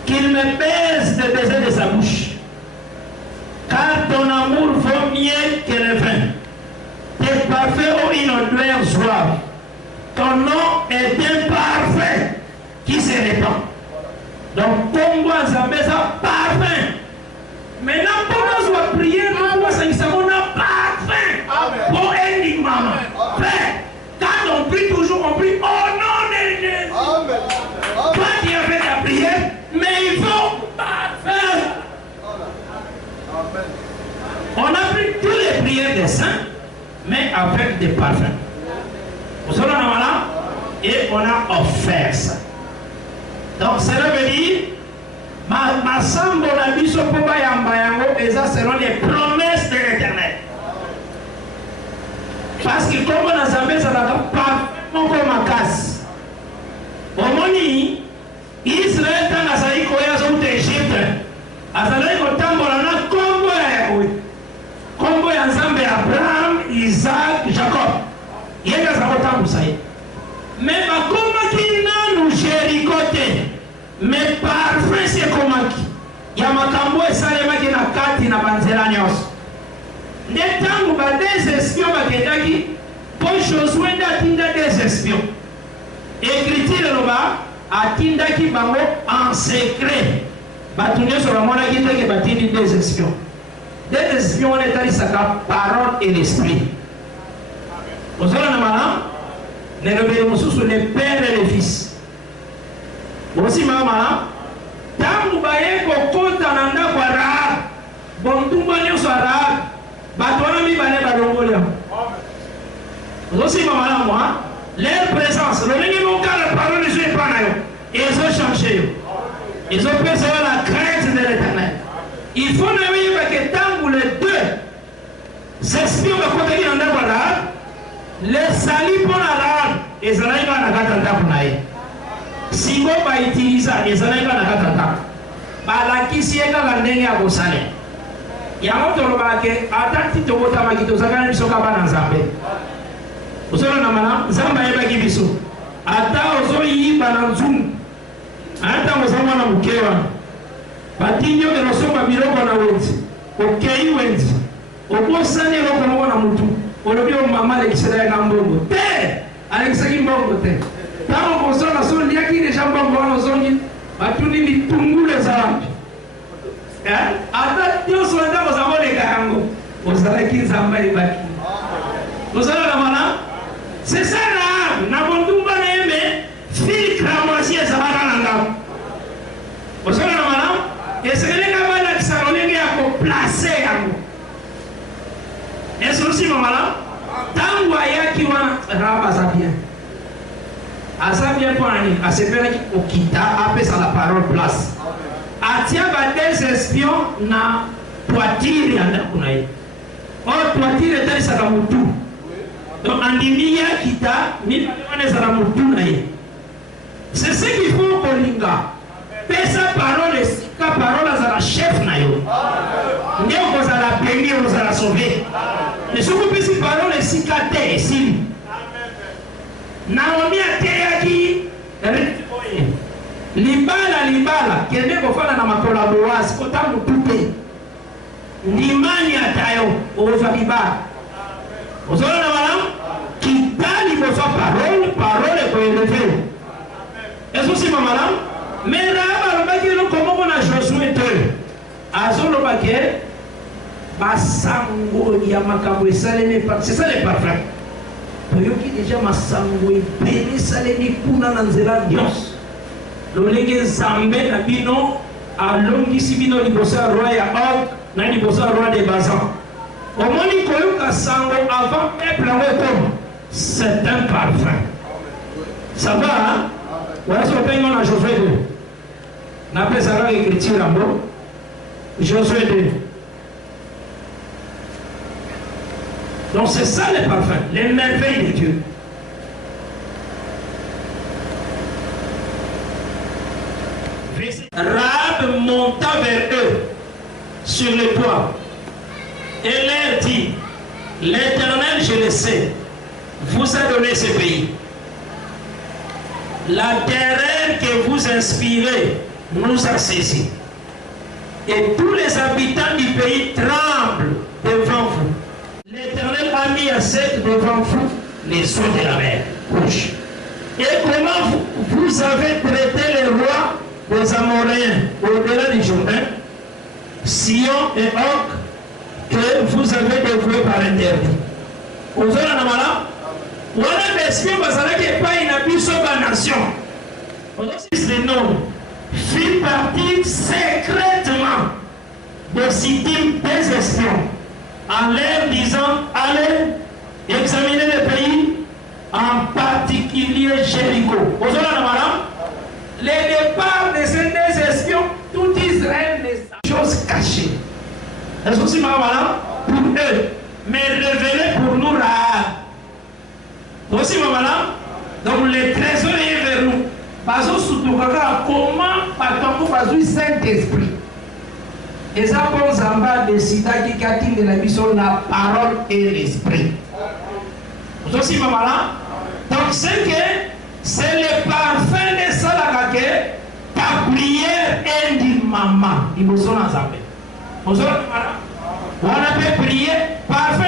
qu'il me baise de baiser de sa bouche. Car ton amour vaut mieux que le vin. Tes parfaits ont une odeur suave. Ton nom est un parfum qui se répand. Donc, Congo Nzambe, ça parfum. Maintenant, pour nous prier, nous avons un parfum. On a pris toutes les prières des saints, mais avec des parfums. Vous savez, et on a offert ça. Donc cela veut dire, ma sambo na biso poba yamba yango, et ça selon les promesses de l'Éternel. Parce que comme on a jamais ça n'a pas comme ma casse. Au moni, Israël tanga saï koya zo d'Égypte. Azalai ko tambola na Congo ya oui. Congo ya nzambe Abraham, Isaac, Jacob. Yega za ko tambu saï. Mais ma komaki nanu Jéricho te. Mais parfait c'est komaki. Ya makambo esalemaki na kati na banzela nyonso. Netangu ba des espions bakendaki pour Josué d'atinda des espions. Écriture loba atindaki bango en secret. Batunye sur la monnaie qui était batini des espions. Des espions on est allé sa parole et l'esprit. Vous savez maintenant, les rebelles sont les pères et les fils. Aussi maman, tant que baye ko konta nanda kwa Rahab, bon tumba nyoso Rahab, batona mi bale badongolia. Aussi maman moi, leur présence, le ligne mon cas la parole de Dieu est pas là. Ils ont changé. Ils ont perçu la crainte de l'Éternel. Il faut n'avoir que tant que les deux espions de côté de Rahab, les salis pour la Rahab, ils allaient dans la gata pour naïe. Si vous va utiliser, ils allaient dans la gata. Bala qui s'y est dans la ligne à Bossalé. Il y a un autre qui attend que tu vas t'avoir qui te s'accorde sur Kabana Zambé. Vous savez, Zamba est pas qui biso. Attends, aux oeils, Bananzoum. Attends, aux hommes à Mukewa. Batinyo de nos hommes à Miloko na Wenzi. Au Kei Wenzi. Au Bosani Roko na Mutu. Au Lobio Mama Alexandre Gambongo. Te! Alexandre Gambongo te. Tant qu'on s'en a son lien qui est jambon en zone. Batuni ni tungu les arabes. Attends, Dieu soit dans vos amours les Garango. Vous allez qui Zamba et Baki. Vous allez la mana? C'est ça là, Nabondumba Neme, fil Kramoisi et Zabarananga. Vous savez, madame, et c'est les gars qui sont venus à placer à vous. Et c'est aussi, madame, tant que qui va raba Zabien. À Zabien pour aller, à se faire au Kita, après ça la parole place. À tiens, des espions na poitrine à Nakunaï. Oh, poitrine est ça dans mon tout. Donc, Andimia Kita, ni c'est ce qu'il faut pour l'Inga. Pesa parole, la parole à la chef nayo. N'est pas à la bénir, vous à la sauver. Mais ce que vous pouvez parole, c'est Sikate, si. Naomi a Teyaki, Libala, qui est bien pour faire dans ma collaboration, autant de tout pays. Nimani a Tayo, aux Zabibas. Vous avez madame qui t'a dit pour sa parole est pour élever. Est-ce que c'est ma madame? Mais là, comment on a Josué 2? Azolo Baké, Basango, Yamakabu et Salemi, c'est ça les parfums. Toyoki déjà Masango et Béni Salemi Kuna Nanzela Dios. L'Olégue Zambé Nabino, à Longisibino Libosa Roi à Or, Nanibosa Roi des Bazans. Au moment où Sango avant peuple c'est un parfum. Ça va, hein? Voilà ce qu'on a Josué 2. On appelle ça l'écriture en mot. Josué 2. Donc c'est ça les parfums, les merveilles de Dieu. Rahab monta vers eux sur le toit. Et leur dit, l'Éternel, je le sais, vous a donné ce pays. La terreur que vous inspirez nous a saisis. Et tous les habitants du pays tremblent devant vous. L'Éternel a mis à sec devant vous les eaux de la mer rouge. Et comment vous avez traité les rois des Amoréens au-delà du Jourdain, Sion et Og, que vous avez dévoué par interdit. Vous avez la mala? Voilà des espions parce que pas une abus sur la nation. Le nom fit partie secrètement de Sittim des espions en leur disant, allez examiner le pays, en particulier Jéricho. Le départ de ces deux espions, tout Israël ne chose cachée. Est-ce que c'est malin pour eux, mais révélé pour nous là. Aussi malin. Donc le trésor est vers nous. Parce que surtout comment patron bazou Saint-Esprit. Et ça pour Zamba décida qui catine de la mission la parole et l'esprit. Vous aussi malin. Donc c'est que c'est le parfum de Salakake, ta prière est du maman. Il vous sonne en Zambé. On peut prier, parfum,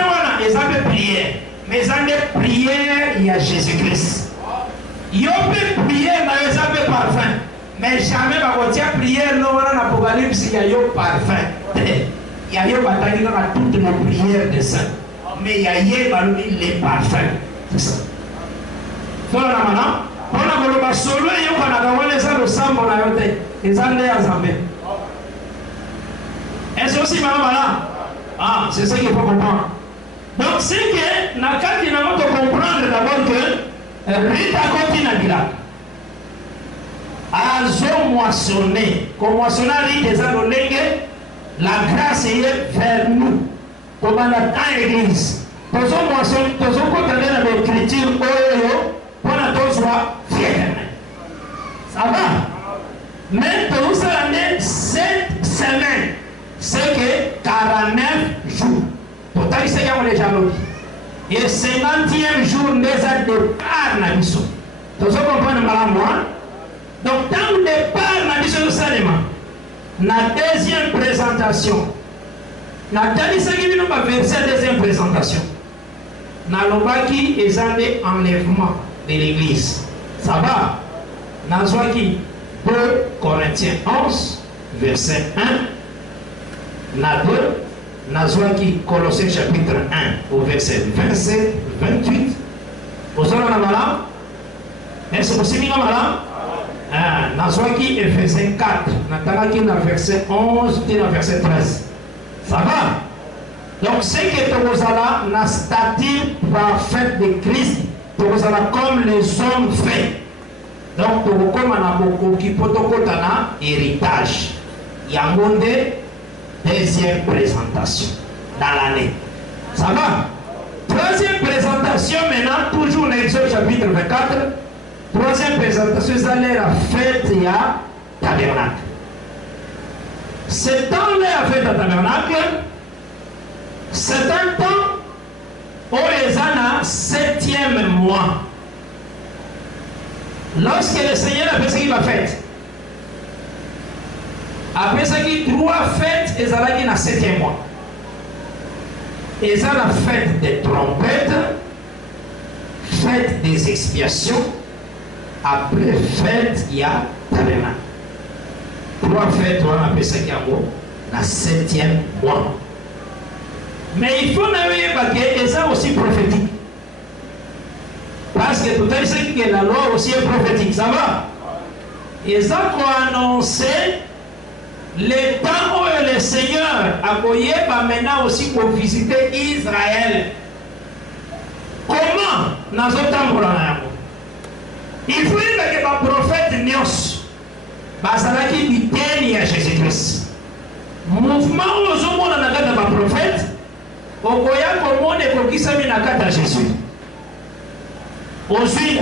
et ça peut prier. Mais ça peut prier, il y a Jésus-Christ. Il peut prier, mais ça peut parfum. Mais jamais, quand tu as prié, non, on a l'Apocalypse, il y a parfum. Il y a bataille dans toutes nos prières de saints. Mais il y a les parfums. C'est ça. Donc, maintenant, on a le solo et on a le sang, on a les années à Zambé. Est-ce aussi là? Ah, c'est ça qu'il faut comprendre. Donc, c'est que, Nakati n'a pas comprendre d'abord que Rita continue à zo moissonner, comme moissonner des anolègues, la grâce est vers nous, comme on attend l'église. Tous les moissonneurs, tous les côtés de l'écriture, on a tous soit fiers. Ça va? Mais pour ça, l'année, 7 semaines, c'est que 49 jours. Total, c'est qu'il y a déjà l'autre. Et 50e jour, nous avons départ dans la mission. Tous ceux qui comprennent mal. Donc, dans le départ dans la mission de Salema, la deuxième présentation, la deuxième présentation, Nalobaki est un enlèvement de l'église. Ça va? Nazwaki 2 Corinthiens 11, verset 1. Nazwaki Colossiens chapitre 1 au verset 27, 28. Vous avez la malade? Est-ce que c'est bien malade? Nazwaki Ephésiens 4. Natalaki dans verset 11 et dans verset 13. Ça va? Donc, c'est que tu as la statue parfaite de Christ. Tu as comme les hommes faits. Donc, tu as comme un aboko qui peut te héritage. Il y a un monde. Deuxième présentation dans l'année. Ça va? Troisième présentation maintenant, toujours dans Exode chapitre 24. Troisième présentation, ça a la fête à tabernacle. C'est dans la fête à tabernacle, c'est un temps où les ans 7e mois. Lorsque le Seigneur a fait ce qu'il va faire. Après ça, il y a 3 fêtes, et ça va dans le 7e mois. Et ça, la fête des trompettes, fête des expiations, après fête, il y a tabernacle. 3 fêtes, on appelle ça dans le 7e mois. Mais il faut n'avoir que ça aussi prophétique. Parce que tout à l'heure, que la loi aussi est prophétique, ça va? Et ça qu'on annonçait. Le temps où le Seigneur a voyé maintenant aussi pour visiter Israël. Comment dans ce temps il faut que le prophète Nios qui dit à Jésus-Christ. Mouvement où je monde dans le prophète, au Goya comme on est pour qui s'est mis à Jésus. Aujourd'hui,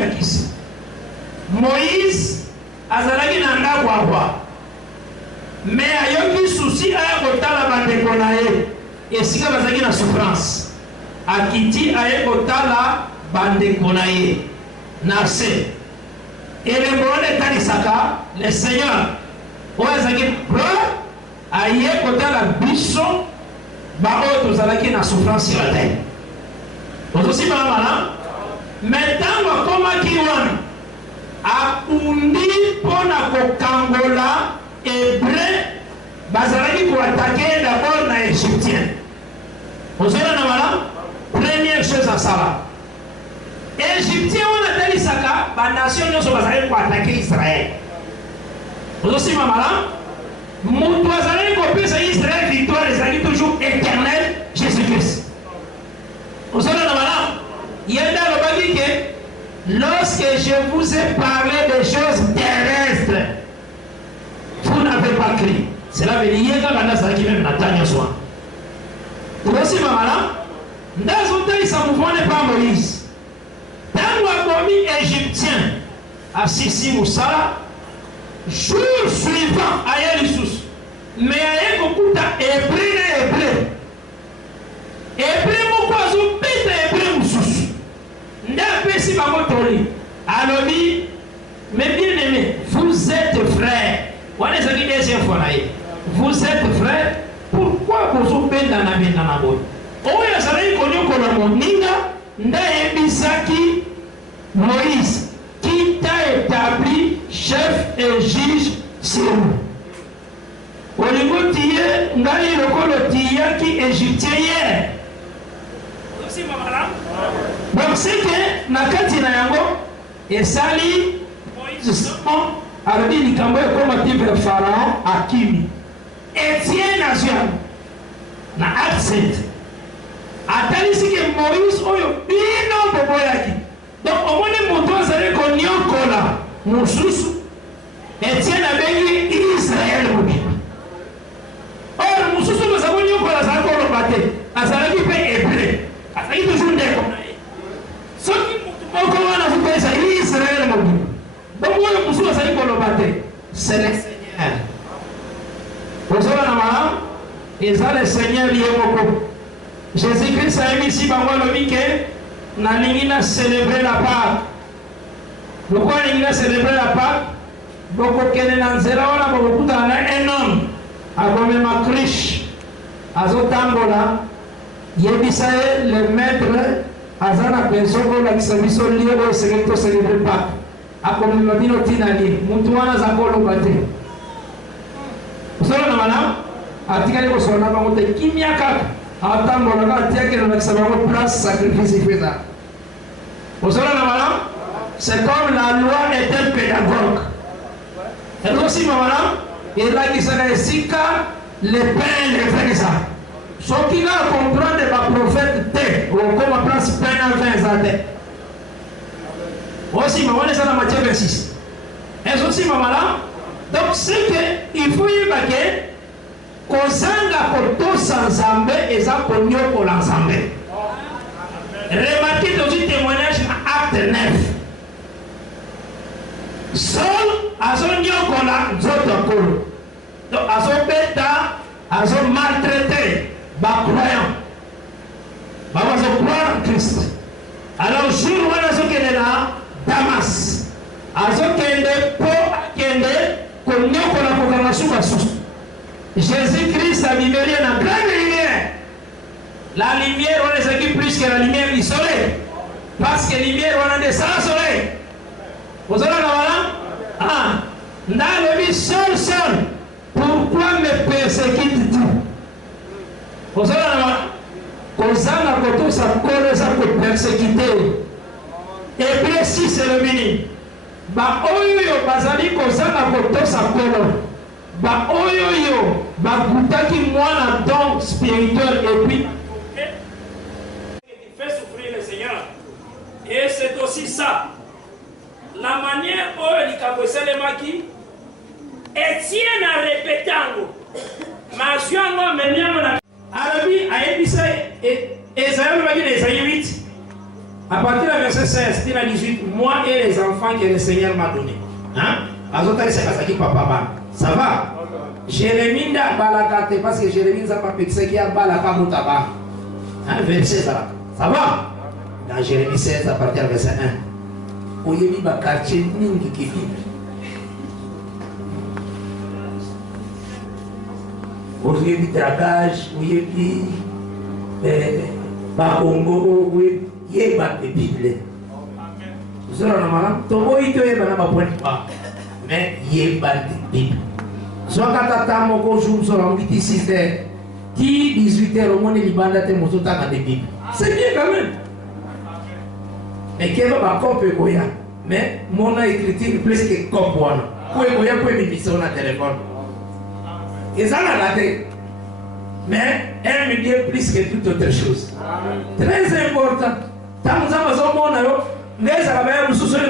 Moïse a zalaki nanga kwa. Mais il y a un souci à la bande konae et si vous avez une souffrance à Kiti à la bande konae Nassé et le monde est Kanisaka le Seigneur où est-ce qu'il prend à y la bichon bah tous avec une souffrance sur la terre. Vous aussi malin maintenant comment qui a undi pour la Kangola hébreu, bazalaki pour attaquer d'abord les Égyptiens. Vous avez la première chose à ça. Égyptiens, on a dit ça, la nation ne sont pas pour attaquer Israël. Vous aussi, maman, mon bazalaki pour Israël, victoire, les amis toujours éternels. Jésus-Christ. Vous savez, il y a dans le dit que lorsque je vous ai parlé des choses terrestres, vous n'avez pas cru. Cela veut dire que même Nathanaël soit. Vous aussi, maman, dans un temps, ça ne mouvement pas Moïse. Dans le commis égyptien, à Sissi Moussala, jour suivant, à Yelissus, mais à Yekokuta, hébreu. Hébreu, mon poisson, bête hébreu, Moussous. N'apesi Mamotori. Alors, dit, mais bien aimé, vous êtes frères. Vous êtes frères, pourquoi vous êtes dans la vie dans la bonne? Oya Sarayi konyo kola moninga, ndaye bisaki Moïse, qui t'a établi chef et juge sur nous. Oligo tiye, ngaye lokolo tiya qui égyptien hier. Aussi mamala. Donc c'est que nakati na yango esali Moïse seulement. Alors dit likambo ekoma tipe Pharaon akimi. Etienne Azian na accent. Atalisi que Moïse oyo bino boboyaki. Donc au moins moto azali konyokola mususu. Etienne abengi Israël mobimba. Or mususu nous avons nyokola za ko lobate. Azalaki pe hébreu. Azali toujours ndeko na ye. Soki mutu moko wana fupesa Israël mobimba. Donc moi le mususu azali ko lobate. C'est le Seigneur. Vous savez la ils ont le Seigneur lié beaucoup. Jésus-Christ a mis ici par le week-end, n'a célébré la Pâque. Pourquoi il a célébré la Pâque? Beaucoup qu'elle est en zéro, on a beaucoup d'un homme, à comme ma criche, à Zotangola, Yebisae, le maître, à Zana Pensogo, la Xaviso Libre, et Secreto célébrer Pâque. À comme ma binotinali, Moutouana Zakolo Bate. Vous savez, madame, atikali ko sona ba mote kimia kaka atambo na ka tiake na kisaba ko place sacrifice feza. Vous savez, madame, c'est comme la loi est un pédagogue. Et aussi, madame, il a qui s'est sika le pain le fait ça. Ce qui va comprendre ma prophète té ou comme place pain en 20 ans. Aussi, madame, c'est la matière 26. Et aussi, madame, donc c'est qu'il faut y baquer qu'on s'enga pour tous ensemble et ça qu'on y a pour l'ensemble. Remarquez dans un témoignage à acte 9. Seul à son yokola d'autres cours. Donc à son bêta, à son maltraité, bas croyant. Bah on croire en Christ. Alors jour où on a ce qu'elle est là, Damas. À ce qu'elle est pour qu'elle est Jésus-Christ a libéré la grande lumière. La lumière, on les équipe plus que la lumière du soleil. Parce que la lumière, on a des sans soleil. Vous avez la ah, dans le vie seul. Pourquoi me persécutes-tu? Vous avez la comme ça, la photo, ça colle, ça peut persécuter. Et puis, si c'est le mini. Ba oyo bazali kozanga kotosa kolo ba oyo bakutaki mwana don spirituel et puis il fait souffrir le Seigneur. Et c'est aussi ça la manière où il a maki Etienne a répété ma suango meniamo na arabi a ébisa et Esaïe maki Esaïe 8. À partir du verset 16, il a 18, moi et les enfants que le Seigneur m'a donnés. Hein? Ça va? Jérémie n'a pas la carte parce que Jérémie n'a pas pensé qu'il y a pas la carte. Verset ça. Ça va? Dans Jérémie 16, à partir du verset 1. Où il y a mis un quartier ningi qui vit. Où il y a mis dragage, où il y a mis Bakongo, où il y a des Bibles. Vous savez, tomo ito yeba na mapwani pa, mais yeba des Bibles. Soit quand t'as mon conjoint sur la 6h, 18h au moins il bande te moto ta des Bibles. C'est bien quand même. Mais qu'est-ce que ma copie koya? Mais mon écriture plus que copie. Koya koya peut me mission na téléphone. Et ça la tête. Mais aime Dieu plus que toute autre chose. Très important. Tant que nous avons les Arabes, nous sommes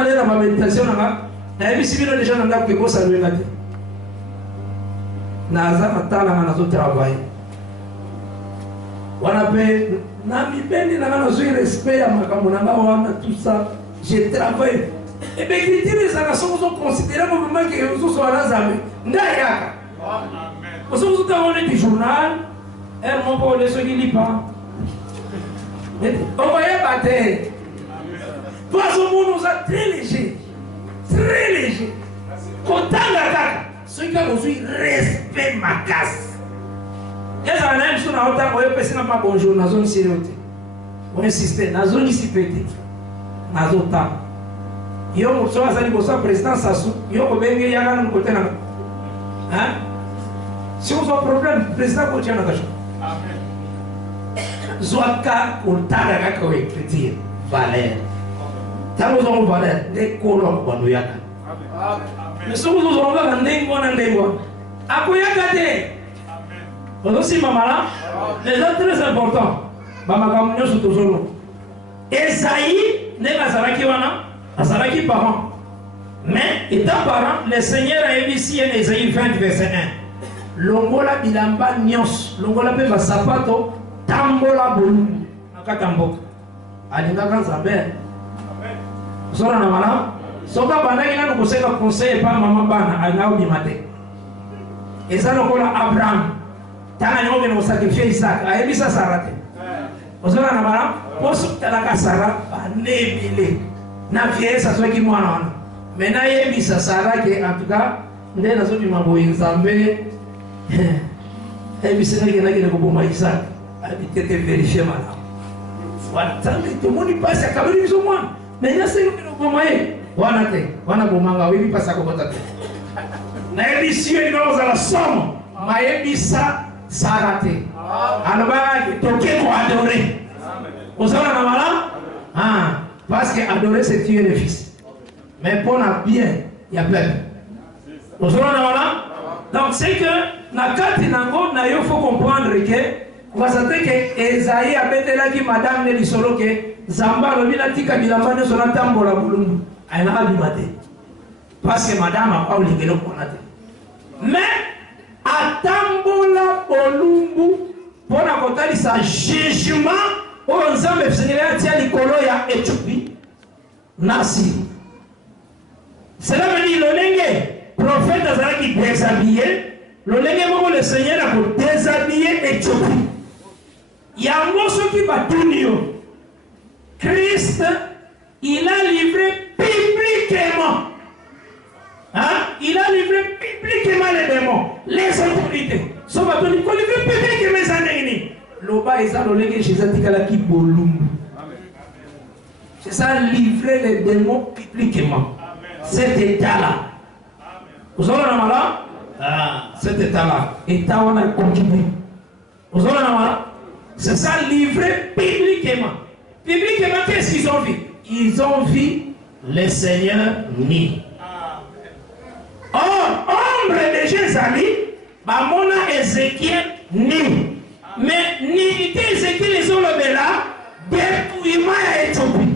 allés dans ma méditation. Nous avons vu déjà dans la que vous saluez la vie. Nous avons travaillé. On appelle Nami Beni, nous avons respect à ma camarade, tout ça. J'ai travaillé. Et bien, les actions sont considérées comme un moment que nous sommes à la Ndayaka. Vous avez du journal, et mon pauvre, ceux qui ne lisent pas. On va y battre. Parce que nous sommes très légers. Très légers. Quand on a ceux qui ont reçu respect ma casse. Et ça n'a pas de temps, on n'a pas bonjour, dans la zone sérieuse. On insiste, dans la zone ici petite. Dans la zone temps. Il y a un président Sassou, il y a un côté. Hein? Si vous avez un problème, le président continue à faire. Zoaka, on t'a dit valeur. Tant que vous avez valeur, les colons vont nous y aller. Mais si vous avez un ndégo, à quoi y a-t-il? Vous aussi, maman, les gens très importants. Maman, nous sommes toujours là. Esaïe n'est pas Saraki Wana, à Saraki parent. Mais étant parent, le Seigneur a émis en Esaïe 20, verset 1. Longola bilamba nyos, longola pe sapato, tambola bolu, nakatamboka. Alinga kanzambe. Sora na mala, soka bana ina no koseka conseil pa mama bana alina obimate. Eza lokola Abraham, tana nyobe no sacrifice Isaac, ayebisa Sarate. Sora na mala, poso talaka Sara banebile. Na fiesa soki mwana wana. Mena yebisa Sara ke en tout cas, ndena so bimaboyi nzambe. Et puis c'est là qu'il y a qui ont Isaac. Il était vérifié maintenant. Voilà, tout le monde y passe à Cameroun, ils ont moins. Mais il y a ceux qui ont moyen. Voilà, voilà, bon, manga, oui, passe à Kobota. L'émission est dans la somme. Maïbisa Sarate. Alors, toqué pour adorer. Vous avez la malade? Parce qu'adorer, c'est tuer le fils. Mais pour la bien, il y a plein. Vous avez la malade? Donc, c'est que, il faut comprendre que, vous savez que Esaïe a été là qui madame de l'isolo que Zamba Robina Tika Bilamane sur la tambola boulou. Elle n'a pas maté. Parce que madame a pas oublié le ponate. Mais, à tambola boulou, pour la côté de sa jugement, on s'en fait tiens l'icolo ya Éthiopie. Nasi. Cela veut dire le prophète Azara qui déshabillé. Le Seigneur a déshabillé Éthiopie. Il y a un mot qui va tourner. Christ, il a livré publiquement. Hein? Il a livré publiquement les démons, les autorités. Sauf que il a livré publiquement les années. L'oba est ça, le légué chez Zatikala qui bolum. C'est ça, livrer les démons publiquement. Cet état-là. Vous avez un malade? Cet état-là, état on a continué. Vous avez la c'est ça livré publiquement. Publiquement, qu'est-ce qu'ils ont vu? Ils ont vu le Seigneur ni. Or, ombre de Jézali, Bamona Ézéchiel ni. Mais ni était Ézéchiel les ont le là, dépouillement à Éthiopie.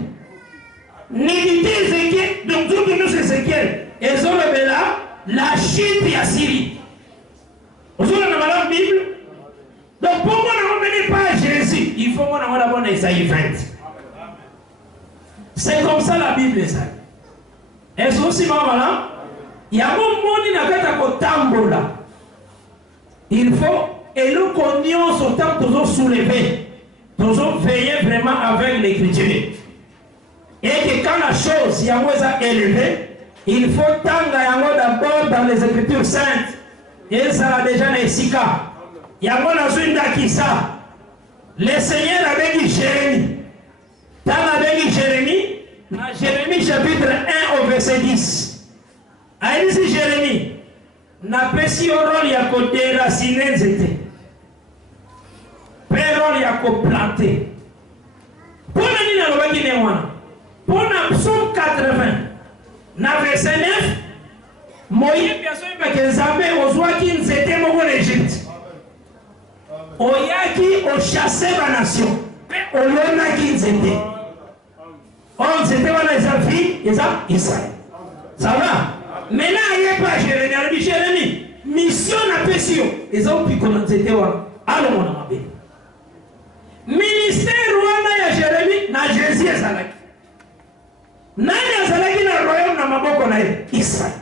Ni était Ézéchiel, donc tout nous Ézéchiel, ils ont le là, la chute de la Syrie. Vous avez la Bible? Donc pour moi, on ne venait pas à Jésus. Il faut qu'on ait d'abord Isaïe 20. C'est comme ça la Bible est ça. Et c'est aussi là. Il y a un monde qui n'a pas tambour là. Il faut, et nous connaissons ce temps toujours soulever, toujours veiller vraiment avec l'écriture. Et que quand la chose, il y a moins élevé, il faut tendre d'abord dans les Écritures saintes. Et ça a déjà les Sika. Il y a moins qui ça. Le Seigneur avait dit Jérémie. Tant avait dit Jérémie, dans Jérémie chapitre 1 au verset 10. A dit Jérémie, n'a pas si au rôle il y a côté déraciner zété. Père il y a côté planté. Pour le dire dans le Guinéen, pour le psaume 80, dans verset 9, Moïse bien sûr que Zambé aux oies qui nous étaient en Égypte. oyaki ochasse ba nation pe olonaki nzete on nzete wana eza vie eza Israël. Ça va? Maintenant aye pa Jérémie alobi Jérémie mission na pesi yo eza opiko na nzete wana alongo na mabe ministère wana ya Jérémie na Jésus ezalaki nani azalaki na royaume na maboko na ye Israël.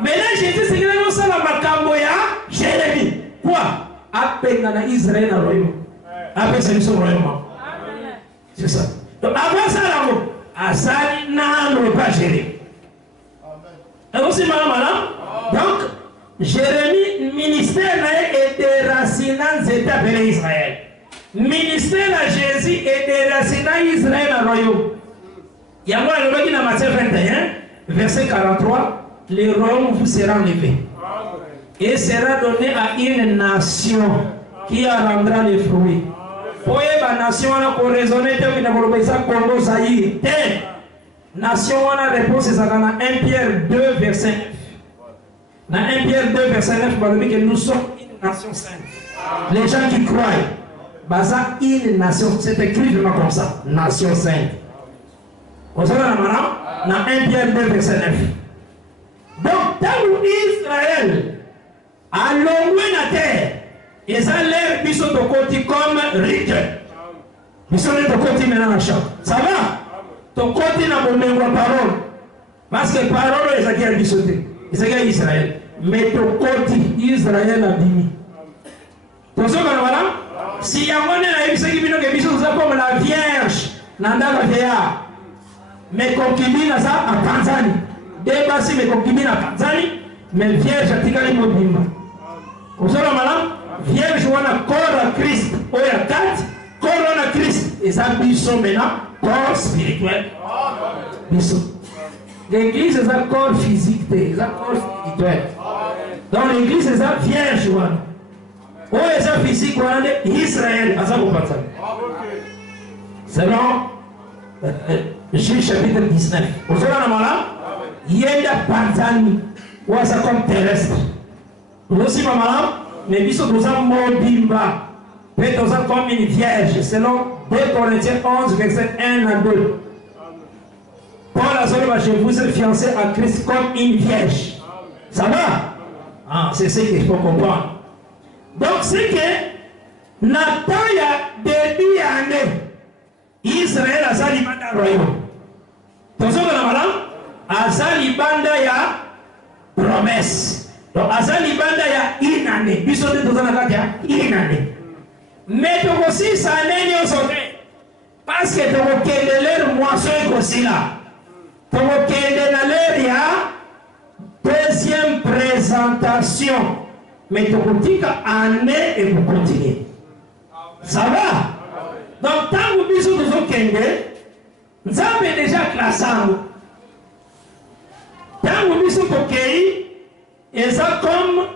Maintenant Jésus sekele kosala makambo ya Jérémie quoi apenga na Israël na royaume apesa biso royaume. C'est ça. Donc avant ça là asali nano pas Jérémie. Et aussi madame. Donc Jérémie ministère est déracinant États appelés Israël. Ministère à Jésus est déracinant Israël à royaume. Il y a moi le qui dans Matthieu 21 verset 43 le royaume vous sera enlevé et sera donné à une nation qui en rendra les fruits. Pour la nation on a raisonné que nous avons ça Congo Zaïre. Nation on a réponse c'est dans 1 Pierre 2 verset 9. Dans 1 Pierre 2 verset 9 on dit que nous sommes une nation sainte. Les gens qui croient basa une nation c'est écrit vraiment comme ça nation sainte. Vous savez dans 1 Pierre 2 verset 9. Donc dans Israël à l'ombre de la terre et ça l'air biso de côté comme riche. Biso de côté maintenant la chambre. Ça va? Ton côté n'a pas même parole. Parce que parole est qui a bisoté. C'est qui Israël. Mais ton côté Israël a dimi. Ton so voilà? Si y a mon na yebisa ki bino ke biso ça comme la vierge nanda la vieille. Mais concubine ça à Tanzanie. Débassi mes concubines à Tanzanie, mais vierge à Tikali Mobimba. Vous savez madame? Vierge wana corps à Christ oya 4 corps à Christ et ça biso maintenant corps spirituel biso l'église c'est un corps physique c'est un corps spirituel donc l'église c'est un vierge wana oya ça physique wana Israël asa kopatsa selon Juge chapitre 19 vous savez madame yenda Tanzanie ou ça comme terrestre vous aussi madame mais biso nous avons mobimba peut nous avons comme une vierge selon 2 Corinthiens 11 verset 1 à 2. Paul a dit je vous ai fiancé à Christ comme une vierge. Ça va? Ah, c'est ce qu'il faut comprendre. Donc c'est que Nathan a début année Israël a sali banda royaume. Attention madame, a sali banda ya promesse. Donc, Azali Banda ya une année. Biso de tous en ya une année. Mais tu aussi ça n'est pas parce que tu as l'air moisson aussi là. Tu as l'air ya deuxième présentation. Mais tu as année et vous continuez. Ça va? Donc, tant que biso de tous nous avons déjà classé. Tant que biso de et ça comme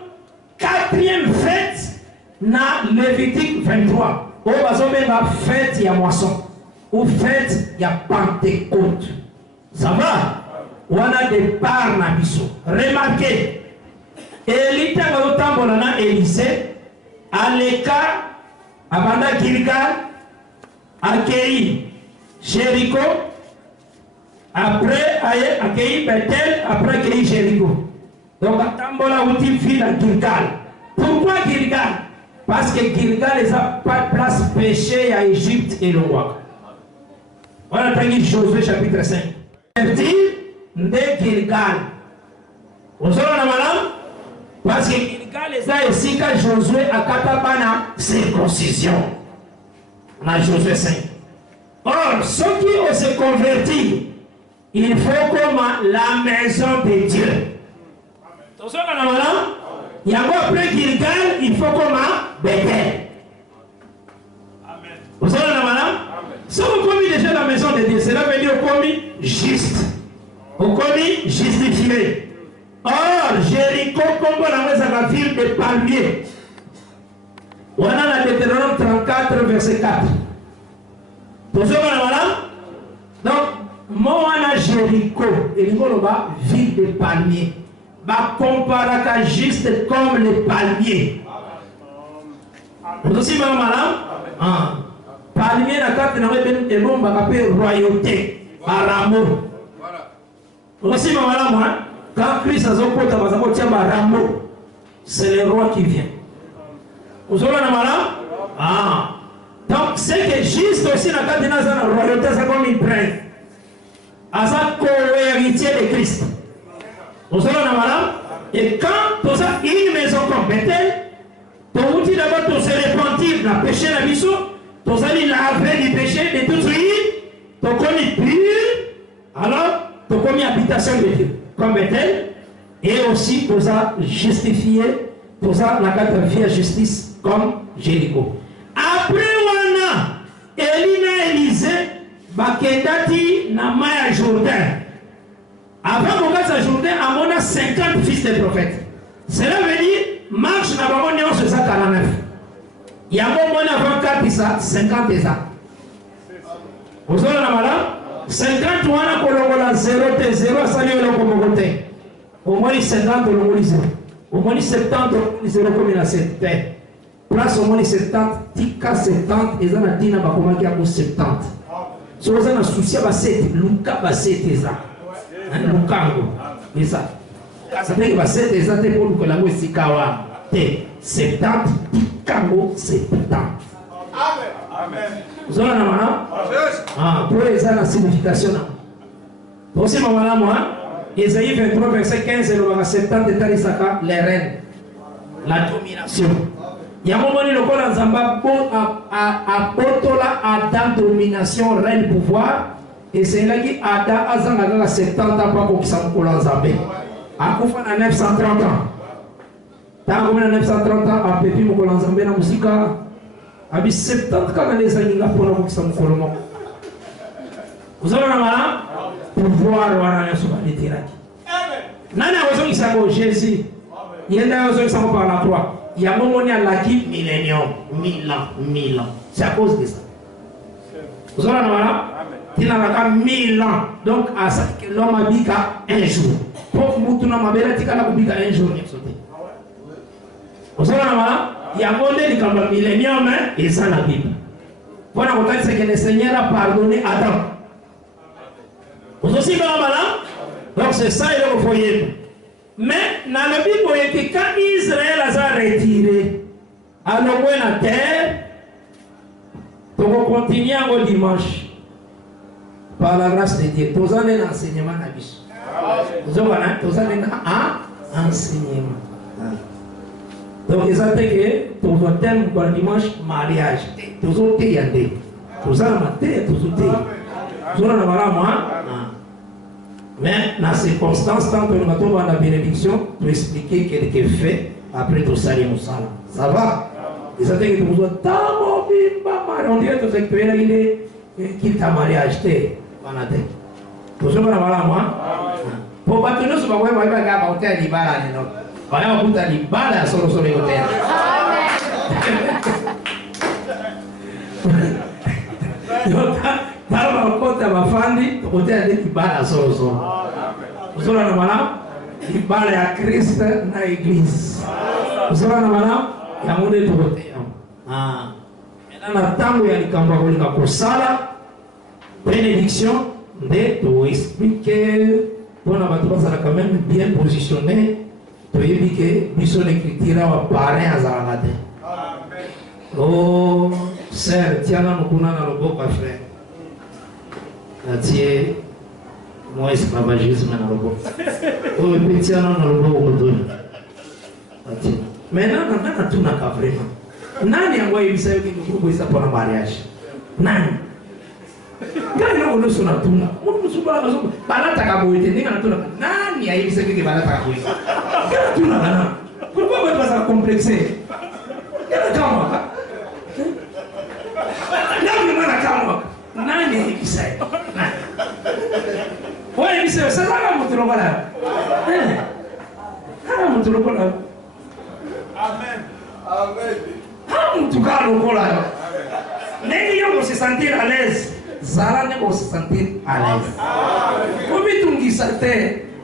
4e fête dans Lévitique 23. On va faire la fête ya moisson ou fête ya Pentecôte. Ça va? On a des parts na biso. Remarquez. Élite va autant na Élysée, Aleka, Abanda Gilgal, accueilli Jéricho, après accueilli Bethel, après accueilli Jéricho. Donc, Tambola outil fil à Gilgal. Pourquoi Gilgal? Parce que Gilgal n'est pas place péché à Égypte et le roi. Voilà, t'as Josué chapitre 5. De Gilgal. Vous avez la madame? Parce que Gilgal est aussi quand Josué a Katabana circoncision. Dans Josué 5. Or, ceux qui ont se converti, il faut comme la maison de Dieu. Il y a après Gilgal, il faut comme Bethel. Vous savez la madame? Si vous commis déjà la maison de Dieu, cela veut dire vous commis juste. Vous commis justifié. Or, Jéricho, comme la ville de palmiers. On a la Deutéronome 34, verset 4. Vous savez la madame? Donc, moi, on a Jéricho, et nous avons ville de palmiers. Bah, comparaka juste comme les palmiers. Vous aussi, madame? Parmi la carte, et non, on va appeler royauté, Aramo. Vous aussi, madame? Quand Christ a zopota, Aramo, c'est le roi qui vient. Vous savez, madame? Donc, c'est que juste aussi, la carte de la royauté, c'est comme une prêtre. Asa co-héritier de Christ. Vous savez, madame? Et quand tu as une maison comme Bethel, tu as dit d'abord de se repentir, de péché la mission, tu as dit laver du péché, de tout suite, tu as commis pur, alors tu as commis habitation de Dieu, comme Bethel, et aussi tu as justifié, tu as la carte de vie justice, comme Jéricho. Après, on a Élina Élisée, Bakendati, Namaya Jourdain. Avant mon gars, Jourdain, on a 50 fils de prophètes. Cela veut dire, marche n'a pas mon sur ça 49. Il y a un moment avant 4 ça, 50 et ça. Vous savez, madame, 50 on a colongola 0 T 0 à saluer le communauté. Au moins 50 on a 0. Au moins 70 on a 0 comme il a 7. Place au moins 70, tika 70, et ça n'a dit n'a pas comment il y a 70. Si vous avez un souci à 7, Luka va 7 et ça. Lukango. Et ça. Ça veut dire que 7 et ça, c'est pour que la mousse s'y kawa. 70, Tikango 70. Amen. Vous avez un madame? Pour les la signification. Aussi, ma madame, moi, Isaïe 23, verset 15, et le 70 de Tarisaka, les reines. La domination. Il y a un moment où le col en Zamba a Botola Adam domination, règne, pouvoir. Et c'est là que Adam a 70 ans pour qu'il s'en colle en Zambé. A Koufa a 930 ans. Tant que 930 ans, a Pépi Mokol en Zambé, la musique a 70 ans dans les années pour qu'il s'en colle. Vous avez un pouvoir ou un sur la littérature. Nana a besoin qu'il s'appelle Jésus. Il y a besoin qu'il s'appelle par la croix. Il y a un moment où il y a l'acquis millénium, 1000 ans. C'est à cause de ça. Vous avez il y a 1000 ans. Donc, à ça que l'homme habite un jour. Pour que nous habite un jour. Vous savez, il y a un monde qui est millénium et ça la Bible. Voilà pourquoi c'est que le Seigneur a pardonné Adam. Vous aussi, donc c'est ça, il faut y aller. Mais dans la Bible, il dit que quand Israël a retiré à l'eau la terre, tu vas continuer au dimanche. Par la grâce de Dieu. Tous avez l'enseignement à l'abus. Tous avez l'enseignement. Donc, ils ont dit que tous les thèmes pour le dimanche, mariage. Tous ont été yandé. Tous ont été tous ont été mais dans ces circonstances, tant que nous avons la bénédiction, pour expliquer ce qui est fait après tout ça, ça va. Ils ont dit que nous avons on dirait que tu es qui t'a mariage. Vous savez, moi, pour battre nous, je vais vous dire que je vais vous dire bénédiction de tout expliquer pour la bataille quand même bien positionné pour éviter que mission l'écriture apparaît à Zaragade. Oh, sœur, tiens là nous connaissons dans le beau frère. Tiens, moi esclavagisme dans le beau. Oh, mais tiens là dans le beau autour. Maintenant, on a tout n'a qu'à vraiment. Nani a envoyé ça qui nous propose ça pour le mariage? Nani? Quand nous sommes tous là, nous sommes là, balata kaboite, n'est pas tout là. Nani a eu ce qui est balata kaboite? Quand tout là, pourquoi vous êtes pas complexé? Qu'est-ce que tu as? Nani a eu ça? Ouais, il s'est ça là, mon truc là. Ah, mon truc là. Amen. Amen. Ah, mon truc là. Les gens vont se sentir à l'aise. Zara ne vont se sentir à l'aise. Comme tu dis ça,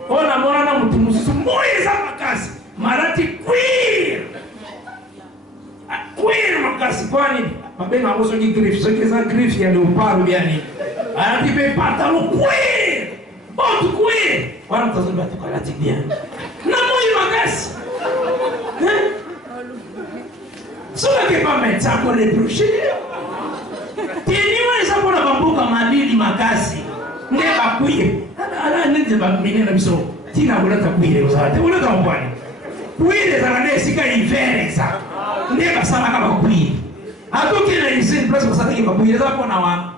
on a mon amour, tu nous moïse à ma casse. Marati cuir. Cuir ma casse. makasi kwani mabenga ngoso ki griffe soki za griffe ya leopard bien ni anati pe pantalon cuir haute cuir wana mtazo batukala ti bien na moi makasi sola ke pas médecin pour reprocher teniwa esa pona bamboka malili makasi nde bakuye ala nende bamine na biso tina kolata kuire kozala te kolata mobwani kuire ezala nde esika hiver eza nde basalaka bakuire atokende na usine place basalaki bakuire eza mpona wana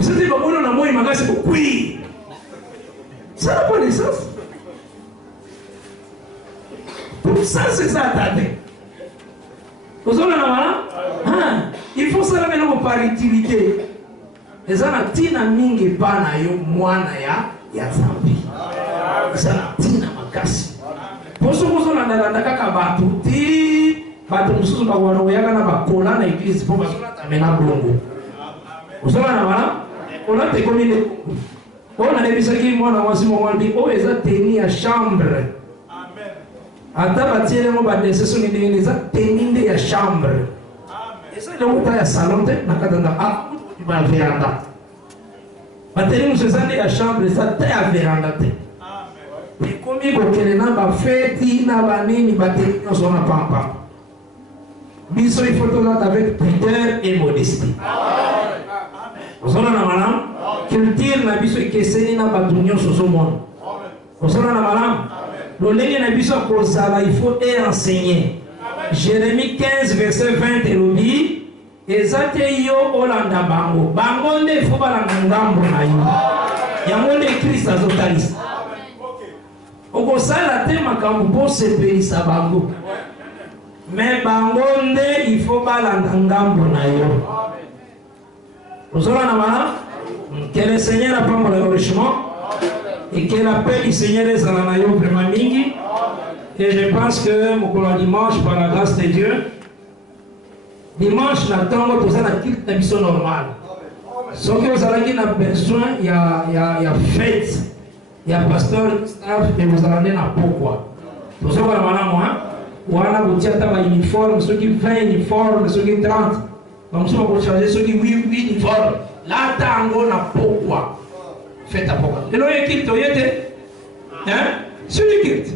esati bamono na moi makasi bokuire sala mpona essence pour ça c'est ça tate kozona na wana il faut ça la meno par utilité ezana tina mingi bana yo mwana ya zambi ezana tina makasi poso kozona na kaka batu ti batu mususu ba wana oyaka na bakola na église po basona tamena bongo kozona na wana ona te komine ona nebisaki mwana wasi mwana bi o eza teni ya chambre ata batiele mo ba deseso ni ndenge eza teni nde ya chambre eza le ya salon te na katanda ba veranda bateli muso eza nde ya chambre eza te ya veranda te ekomi kokele na bafeti na banini bateli nyonso na pampa biso il faut tozala avec pudeur et modestie ozona na malamu culture na biso ekeseni na bato nyonso ozomona ozona na malamu lolenge na biso kozala il faut enseigner Jérémie 15 verset 20 elobi eza te yo olanda bango bango nde ifo balanda ngambo na yo yango nde Kristo azotalisa okosala te makambo mpo sepelisa bango me bango nde ifo balanda ngambo na yo ozolana mana que le Seigneur apambola yo richement et que la paix du Seigneur ezala na yo vraiment mingi. Et je pense que mokolo dimanche par la grâce de Dieu dimanche na ntango toza na culte na biso normal soki ozalaki na besoin ya fête ya pasteur staff ekozala nde na pokwa tozokola malamu wana botia ata bauniforme soki 20 uniforme soki 30 bamosu bakochange soki 8 uniforme lata yango na pokwa fête ya pokwa lelo ye culte oye te suli culte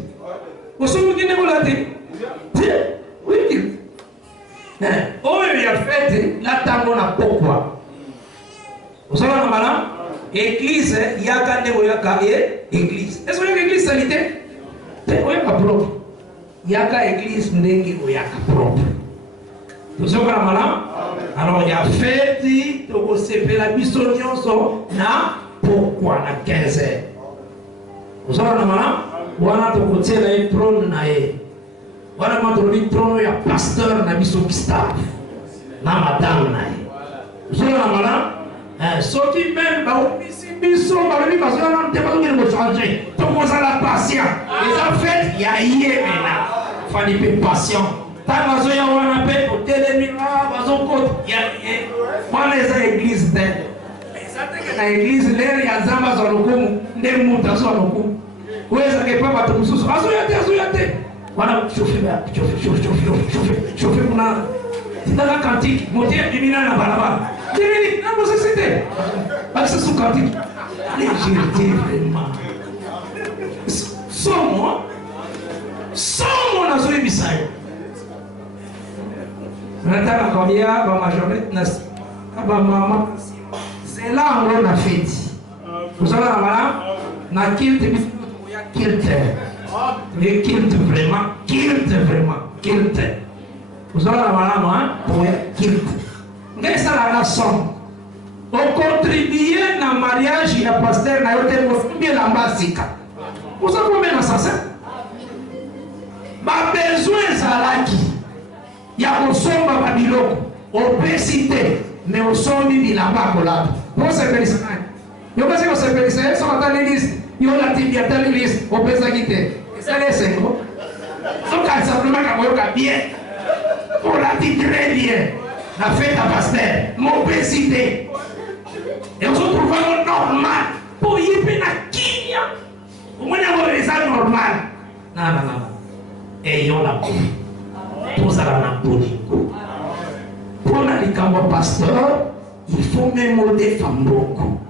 osomoki nde kola te oui culte oyo ya fete latango na pokwa osala na malamu église yaka nde oyaka église est-ce que église salite te oyaka propre yaka église ndenge oyaka propre tozokola malamu alors ya feti tokosepela biso nyonso na pokwa na 15 heures osala na malamu wana tokotiela ye trône na ye wana kama tolobi trono ya pasteur na biso Gustave na madame na ye ozala na malamu soki meme baopesi biso balobi bazala na te bazongeli kochange tokozala patient eza fete ya ye mena fani mpe patient ntango bazoya wana mpe totelemi bazokota wana eza église te eza teke na église lere ya nzambe azwa lokumu nde mutu azwa lokumu oyo ezaka epa bato mosusu azoya te wana chauffe kuna tindaka kantiki mote bimina na balabala tibini na mosesite bakisa su kantiki légèreté vraiment somo nazoyebisa yo nataka kwambia bamajorete na bamama zela yango na feti kozala na malamu na kilte biso tokoya kilte mais kilte vraiment kilte vous allez la malamu pour kilte ngai sala na som o contribuer na mariage ya pasteur na yote mo bien la basika vous savez combien ça c'est ba besoin zalaki ya kosomba ba biloko opesite mais osombi bilamba kolata pour se faire yo kasi ko se faire so atali liste yo la tibia atali liste opesa kite c'est sengo so ka simplement ka moyoka bien on l'a dit très bien la fête à pasteur l'obésité et on se trouve normal pour y faire la kinya au moins avoir les gens normal non ayons la peau pour ça la poli comme pasteur, il faut même modérer Famboko.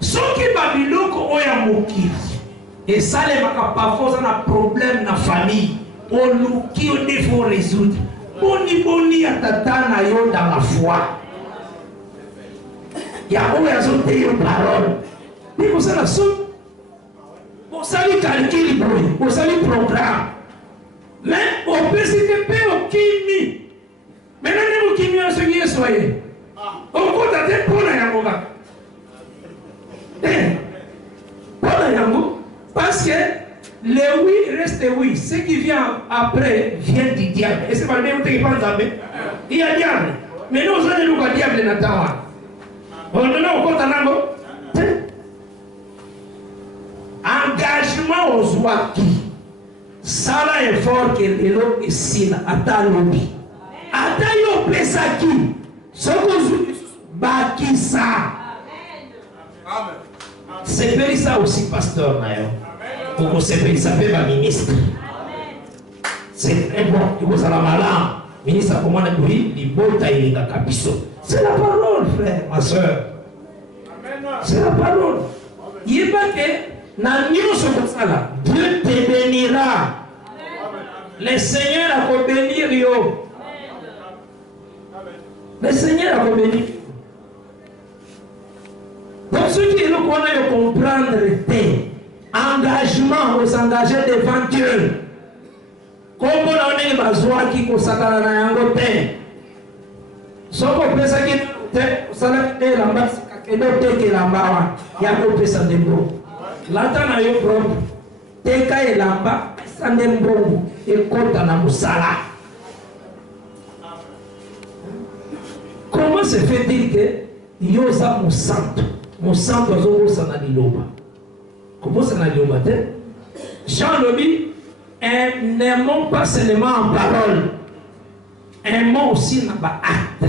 Ce qui va biloko oya mokili. Et ça, les parfois, on a un problème dans la famille. On nous qui on faut résoudre. Boni atatana yo dans la foi. Il y a où ils ont dit une parole. Mais vous savez la soupe. Vous savez calcul, vous savez programme. Mais on peut se faire au kimi. Maintenant, vous kimi en ce qui est soyez. On compte à tête pour la yamoga. Pour la yamoga. Parce que le oui reste oui. Ce qui vient après vient du diable. Et c'est pas le même qui pense à me. Il y a diable. Mais nous, on a le diable dans ta on donne au compte à l'ango. Engagement aux oies qui. Ça là est fort que l'eau est sina. Ata lobi. Ata yo pesa qui. Ce que vous baki ça. C'est fait ça aussi, pasteur Nayo. Pour que c'est fait ça, fait ma ministre. C'est très bon. Il faut savoir malin. Ministre, comment on a dit, il bota il est capisso. C'est la parole, frère, ma soeur. C'est la parole. Il n'est pas que, dans Dieu te bénira. Le Seigneur a bénir yo. Le Seigneur a bénir. Donc, ceux qui nous connaissent comprendre engagement, vous engager devant Dieu. Comme on a besoin qui consacre na yango te. Soko pesa ki te sala e lamba ke do te ke lamba wa ya ko pesa ndembo. Lata na yo propre. Te ka e lamba pesa ndembo e kota na musala. Comment se fait-il que yosa mo santo azobo sana liloba. Comment ça n'a pas été? Jean Lobi, n'aimons pas seulement en parole, aimons aussi dans l'acte.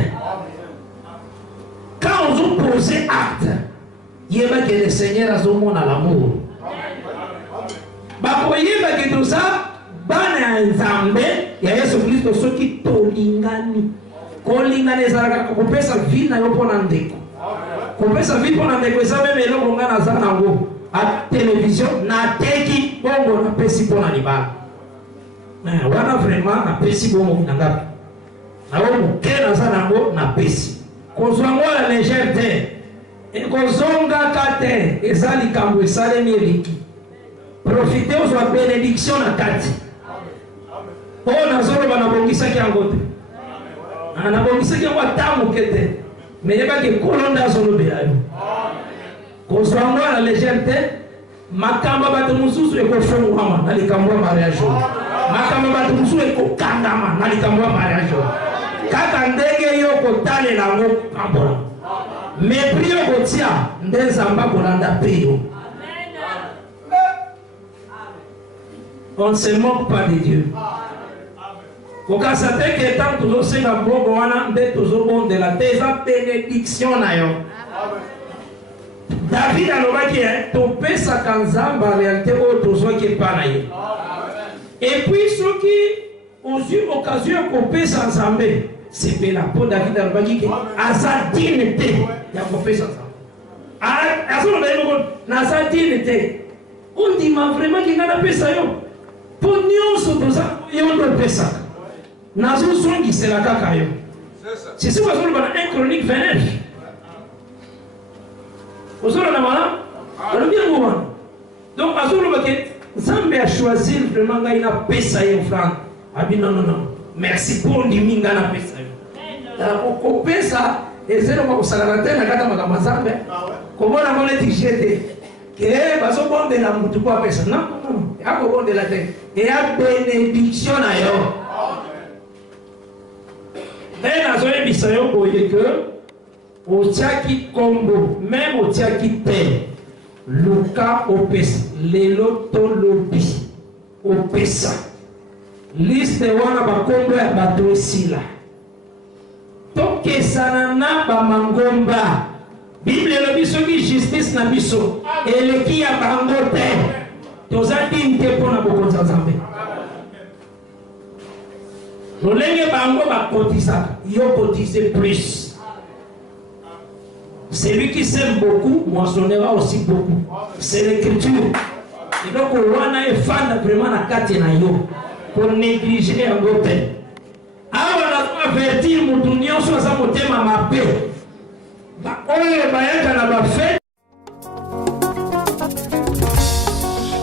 Quand on vous pose acte, il y a que le Seigneur a son monde à l'amour. Il y a que tout ça, il y a ce Christ ceux qui tolingani. Kolingani zara ko pesa vie na yo pona ndeko. Ko pesa vie pona ndeko ça même eloko ngana za nango. À télévision, na teki bongo na pesi pona libala. Na wana vraiment na pesi bongo nanga. Na wo kena sana ngo na pesi. Kozwango la légèreté. Et kozonga kate ezali kambo esale mieliki. Profitez aux wa bénédiction na kati. Oh na zolo bana bongisa ki angote. Na bongisa ki wa tamu kete. Mais yeba ke kolonda zolo belayo. Kozwango la légèreté, makamba batu mususu eko fungwama na likambwa mariage. Makamba batu mususu eko kandama na likambwa mariage. Kaka ndege yo kotale la ngo kambola. Mépris yo kotia ndezamba kolanda peyo. On ne se moque pas de Dieu. Kokasate que tant toujours senga bogo wana nde toujours bon de la teza bénédiction na yo. David a l'oreille ton père sa kanzamba en réalité au besoin qui est pas naïe. Et puis ceux qui ont eu occasion de couper sans zambé, c'est bien pour David a l'oreille qui a sa dignité. Il a coupé sans zambé. À ce moment-là, il a sa dignité. On dit mais vraiment qu'il n'a pas ça yo. Pour nous ce besoin, il on doit faire ça. Nazo songi c'est la caca yo. C'est ça. C'est ce qu'on a un chronique vénère. Vous avez donc, Zambé a choisi vraiment qu'il a payé un franc. Ah non, non, non. Merci pour lui, il a payé. Au pesa, et c'est le moment où ça l'a été, la gata m'a Zambé. Comment on a dit jeté? Que parce que bon de la moutou quoi pesa? Non, non, non. Il y a bon de la tête. Et a bénédiction à yo. Et la zone bisayo pour dire que au tiaki Congo, même au tiaki terre, Luka opesa, lelo tolobi, opesa. Liste wana bakombo ya bato esila. Tokesana na bamangomba. Bible elobi soki justice na biso, eleki ya bango te. Tozali nte pona bokonza Nzambe. Lolenge bango bakotisa, yo kotise plus. Celui qui sème beaucoup moissonnera aussi beaucoup. C'est l'écriture. Et donc, on a un fan vraiment à kati na yo. Pour négliger un autre. Alors, on a averti mon union sur sa motema ma paix. Oye, bayaka na ba fête.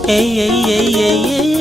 Hey, hey, hey, hey, hey.